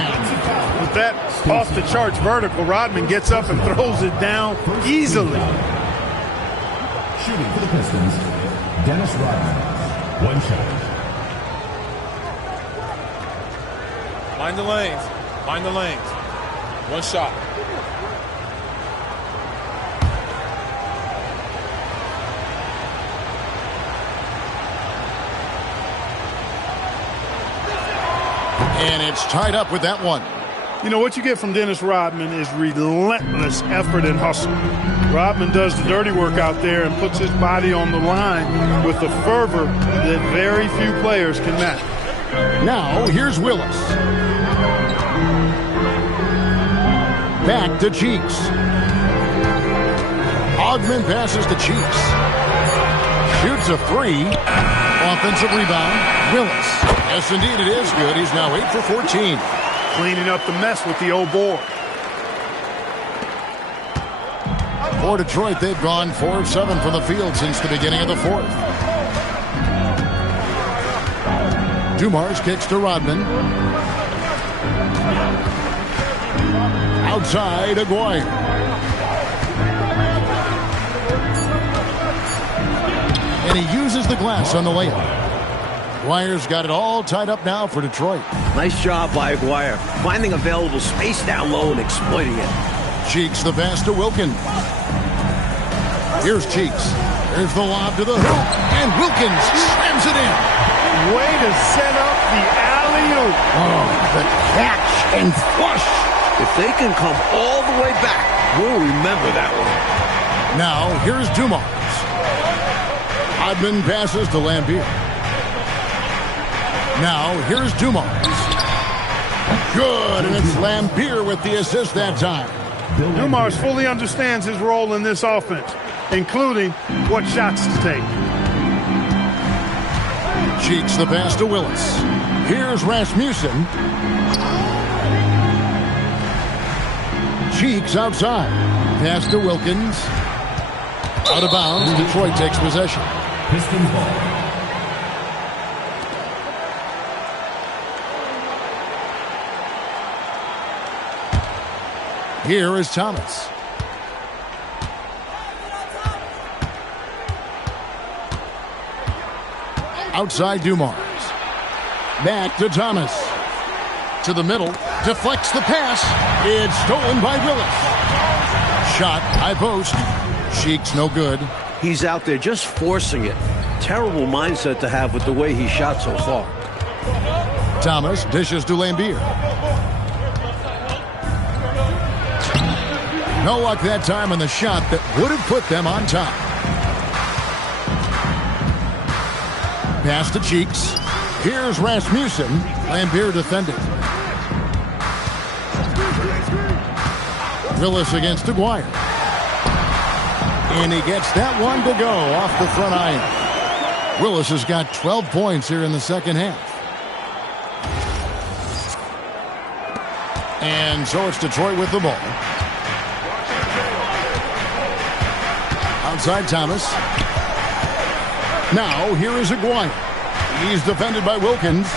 With that off-the-charts vertical, Rodman gets up and throws it down easily. Shooting for the Pistons, Dennis Rodman. One shot. Mind the lanes. Mind the lanes. One shot. And it's tied up with that one. You know, what you get from Dennis Rodman is relentless effort and hustle. Rodman does the dirty work out there and puts his body on the line with a fervor that very few players can match. Now, here's Willis. Back to Cheeks. Ogman passes to Cheeks. Shoots a 3. Offensive rebound. Willis. Yes, indeed, it is good. He's now 8 for 14. Cleaning up the mess with the old board. For Detroit, they've gone 4 of 7 from the field since the beginning of the fourth. Dumars kicks to Rodman. Outside, Aguirre. And he uses the glass on the layup. Aguirre's got it all tied up now for Detroit. Nice job by Aguirre, finding available space down low and exploiting it. Cheeks the pass to Wilkins. Here's Cheeks. There's the lob to the hoop. And Wilkins slams it in. Way to set up the alley-oop. Oh, the catch and flush. If they can come all the way back, We'll remember that one. Now, here's Dumars. Hodman passes to Lambier. Now, here's Dumars. Good, and it's Lambier with the assist that time. Dumars fully understands his role in this offense, including what shots to take. Cheeks the pass to Willis. Here's Rasmussen. Cheeks outside. Pass to Wilkins. Out of bounds. Detroit takes possession. Pistons ball. Here is Thomas. Outside Dumars. Back to Thomas. To the middle. Deflects the pass. It's stolen by Willis. Shot, high post. Cheeks no good. He's out there just forcing it. Terrible mindset to have with the way he shot so far. Thomas dishes to Lambier. No luck that time on the shot that would have put them on top. Pass to Cheeks. Here's Rasmussen. Lambier defending. Willis against Aguirre. And he gets that one to go off the front iron. Willis has got 12 points here in the second half. And so it's Detroit with the ball. Outside Thomas. Now here is Aguirre. He's defended by Wilkins.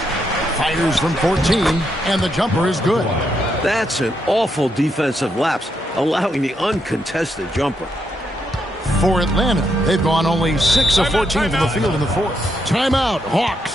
Fires from 14, and the jumper is good. That's an awful defensive lapse, allowing the uncontested jumper. For Atlanta, they've gone only 6 of 14 from the field in the fourth. Timeout, Hawks.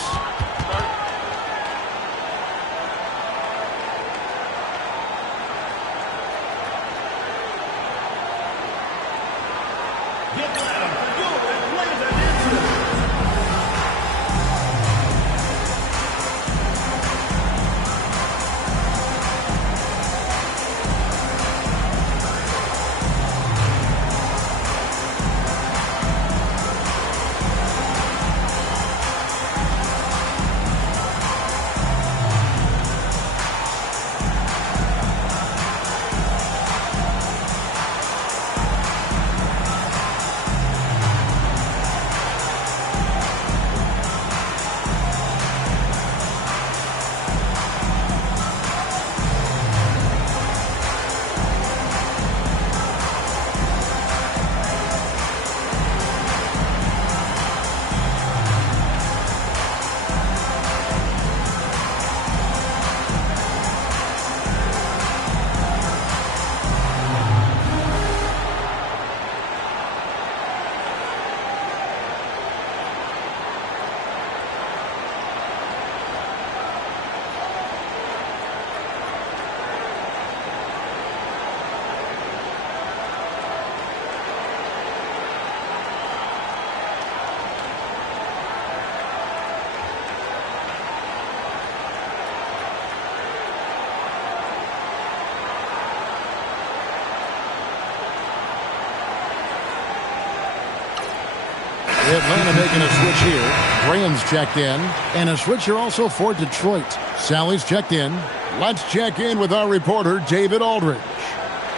Atlanta making a switch here. Graham's checked in. And a switch here also for Detroit. Sally's checked in. Let's check in with our reporter, David Aldridge.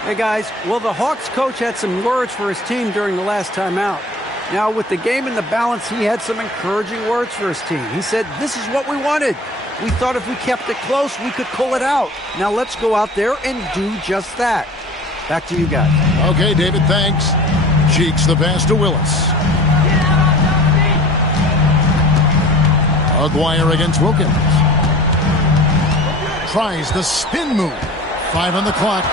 Hey, guys. Well, the Hawks coach had some words for his team during the last timeout. Now, with the game in the balance, he had some encouraging words for his team. He said, this is what we wanted. We thought if we kept it close, we could pull it out. Now, let's go out there and do just that. Back to you guys. Okay, David, thanks. Cheeks the pass to Willis. Aguirre against Wilkins. Tries the spin move. 5 on the clock.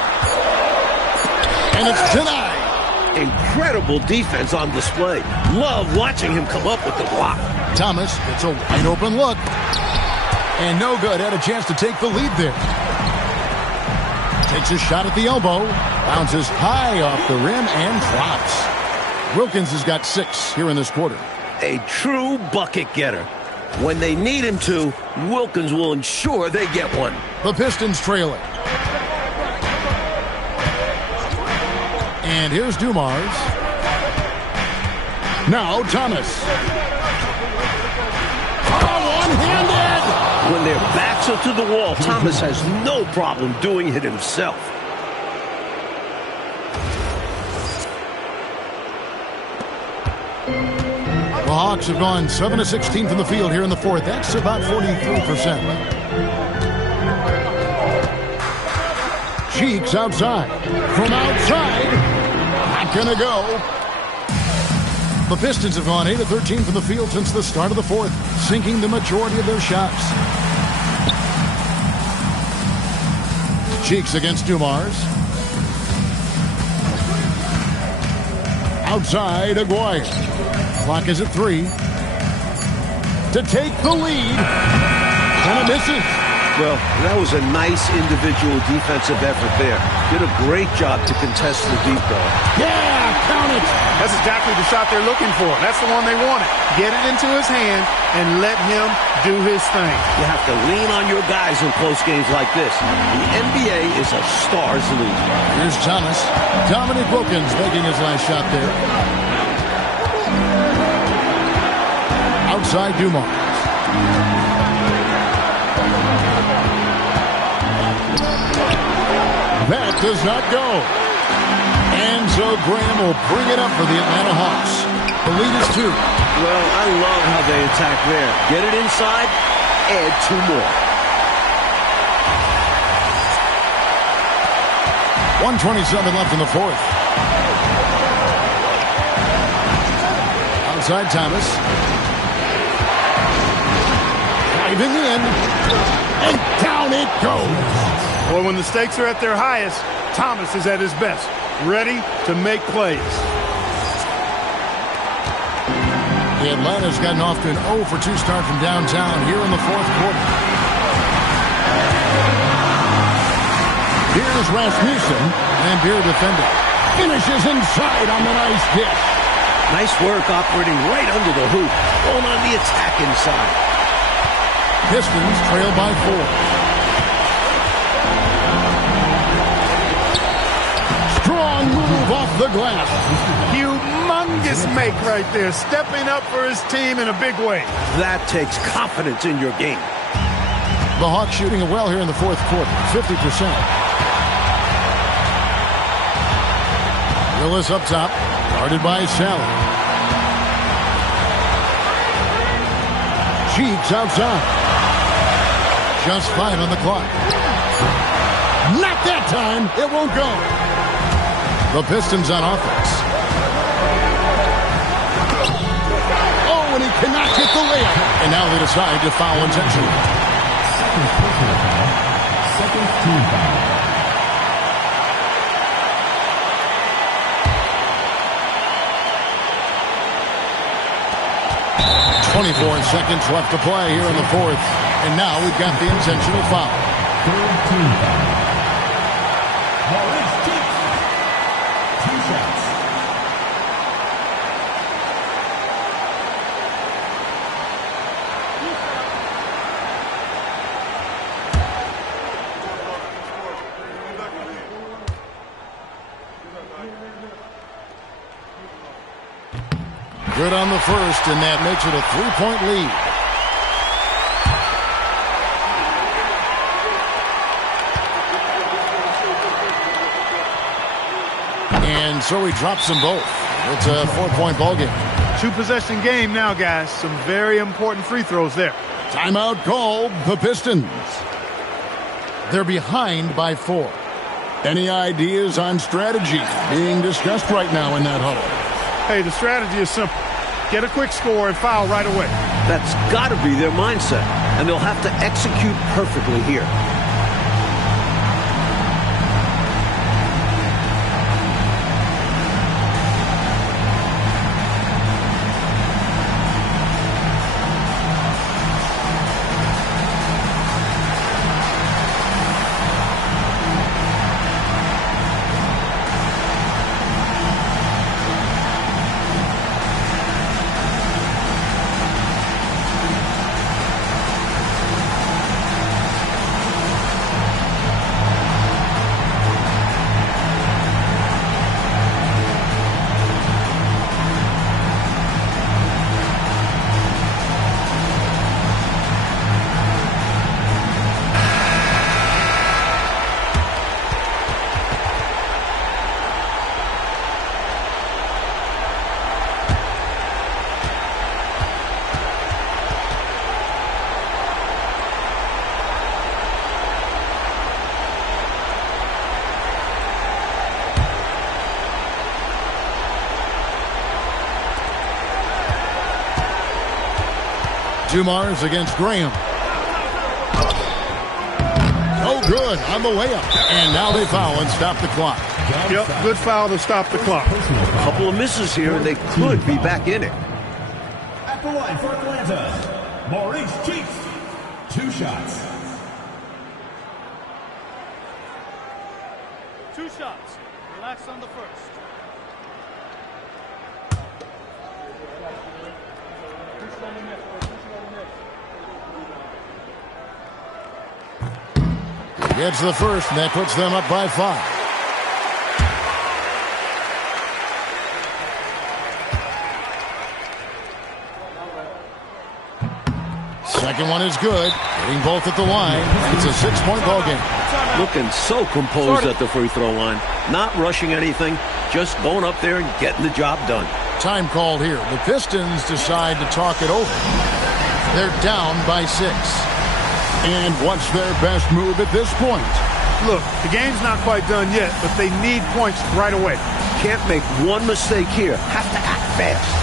And it's denied. Incredible defense on display. Love watching him come up with the block. Thomas gets a wide open look. And no good. Had a chance to take the lead there. Takes a shot at the elbow. Bounces high off the rim and drops. Wilkins has got 6 here in this quarter. A true bucket getter. When they need him to, Wilkins will ensure they get one. The Pistons trailing. And here's Dumars. Now Thomas. One-handed! When their backs are to the wall, Thomas has no problem doing it himself. The Hawks have gone 7 of 16 from the field here in the fourth. That's about 43%. Cheeks outside. From outside. Not going to go. The Pistons have gone 8 of 13 from the field since the start of the fourth, sinking the majority of their shots. Cheeks against Dumars. Outside, Aguirre. Clock is at 3. To take the lead. And it misses. Well, that was a nice individual defensive effort there. Did a great job to contest the deep ball. Yeah, count it. That's exactly the shot they're looking for. That's the one they wanted. Get it into his hand and let him do his thing. You have to lean on your guys in close games like this. The NBA is a stars league. Here's Thomas. Dominic Wilkins making his last shot there. Outside Dumars. That does not go. And so Graham will bring it up for the Atlanta Hawks. The lead is 2. Well, I love how they attack there. Get it inside, add 2 more. 1:27 left in the fourth. Outside Thomas. Driving in. And down it goes. Well, when the stakes are at their highest, Thomas is at his best, ready to make plays. Atlanta's gotten off to an 0 for 2 start from downtown here in the fourth quarter. Here's Rasmussen, and Beer defending. Finishes inside on the nice dish. Nice work operating right under the hoop, going on the attack inside. Pistons trail by 4. Strong move off the glass. Humongous make right there, stepping up for his team in a big way. That takes confidence in your game. The Hawks shooting it well here in the fourth quarter, 50%. Willis up top, guarded by Sally. Cheeks outside. Just 5 on the clock. Not that time. It won't go. The Pistons on offense. Oh, and he cannot get the layup. And now they decide to foul intentionally. Second team foul. 24 seconds left to play here in the fourth. And now we've got the intentional foul. Third team foul. Maurice Cheeks. 2 shots. Good on the first, and that makes it a 3-point lead. And so he drops them both. It's a 4-point ball game. 2-possession game now, guys. Some very important free throws there. Timeout called, the Pistons. They're behind by 4. Any ideas on strategy being discussed right now in that huddle? Hey, the strategy is simple. Get a quick score and foul right away. That's got to be their mindset, and they'll have to execute perfectly here. Dumars against Graham. No good on the way up. And now they foul and stop the clock. Yep, good foul to stop the clock. A couple of misses here, and they could be back in it. At the line for Atlanta, Maurice Cheeks. 2 shots. 2 shots. Relax on the first. Gets the first, and that puts them up by 5. Second one is good. Hitting both at the line. It's a 6-point ball game. Looking so composed at the free throw line. Not rushing anything. Just going up there and getting the job done. Time called here. The Pistons decide to talk it over. They're down by 6. And what's their best move at this point? Look, the game's not quite done yet, but they need points right away. Can't make one mistake here. Have to act fast.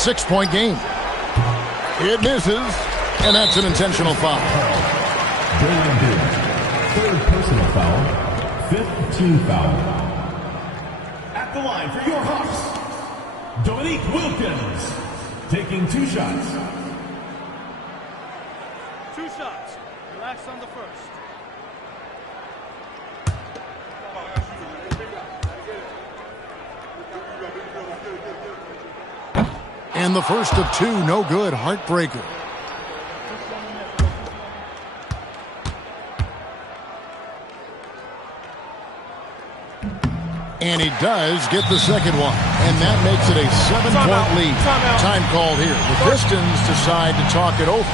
Six-point game. It misses, and that's an intentional foul. Third personal foul. 5th team foul. At the line for your Hawks, Dominique Wilkins, taking 2 shots. 2 shots. Relax on the first. And the first of 2, no good. Heartbreaker. And he does get the second one. And that makes it a 7-point lead. Time called here. The Pistons decide to talk it over.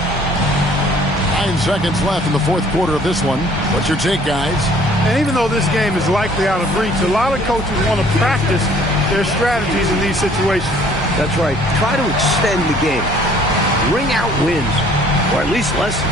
9 seconds left in the fourth quarter of this one. What's your take, guys? And even though this game is likely out of reach, a lot of coaches want to practice their strategies in these situations. That's right. Try to extend the game. Ring out wins, or at least lessons.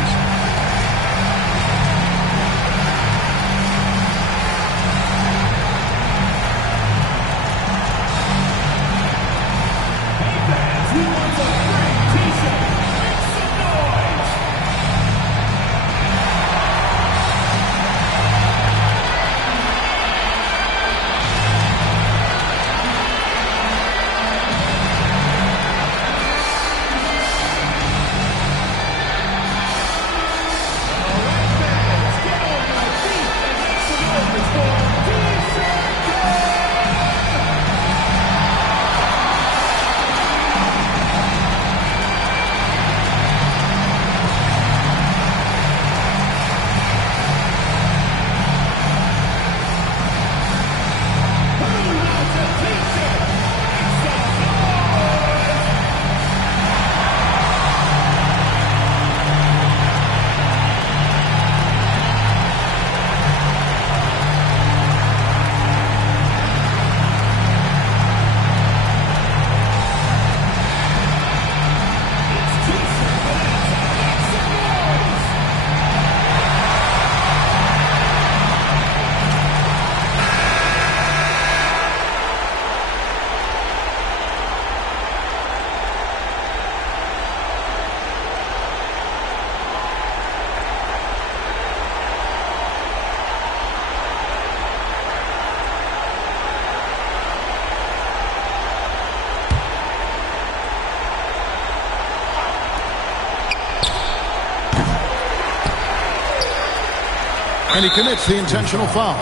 And he commits the intentional foul.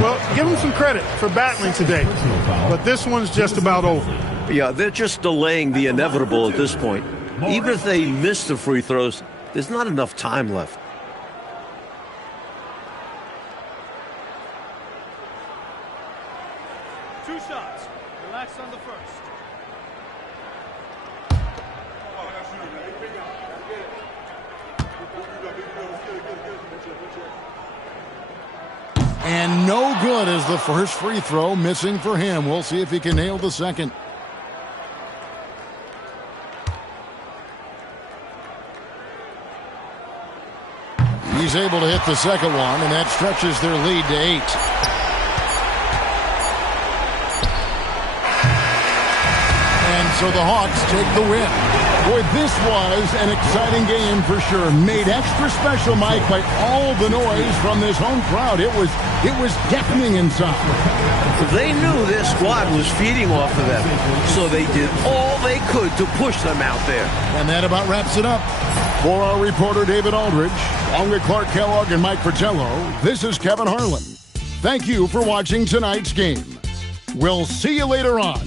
Well, give him some credit for battling today, but this one's just about over. Yeah, they're just delaying the inevitable at this point. Even if they miss the free throws, there's not enough time left. Two shots. Relax on the first. And no good as the first free throw missing for him. We'll see if he can nail the second. He's able to hit the second one, and that stretches their lead to 8. And so the Hawks take the win. Boy, this was an exciting game for sure. Made extra special, Mike, by all the noise from this home crowd. It was deafening inside. They knew their squad was feeding off of them, so they did all they could to push them out there. And that about wraps it up. For our reporter, David Aldridge, along with Clark Kellogg and Mike Fratello, this is Kevin Harlan. Thank you for watching tonight's game. We'll see you later on.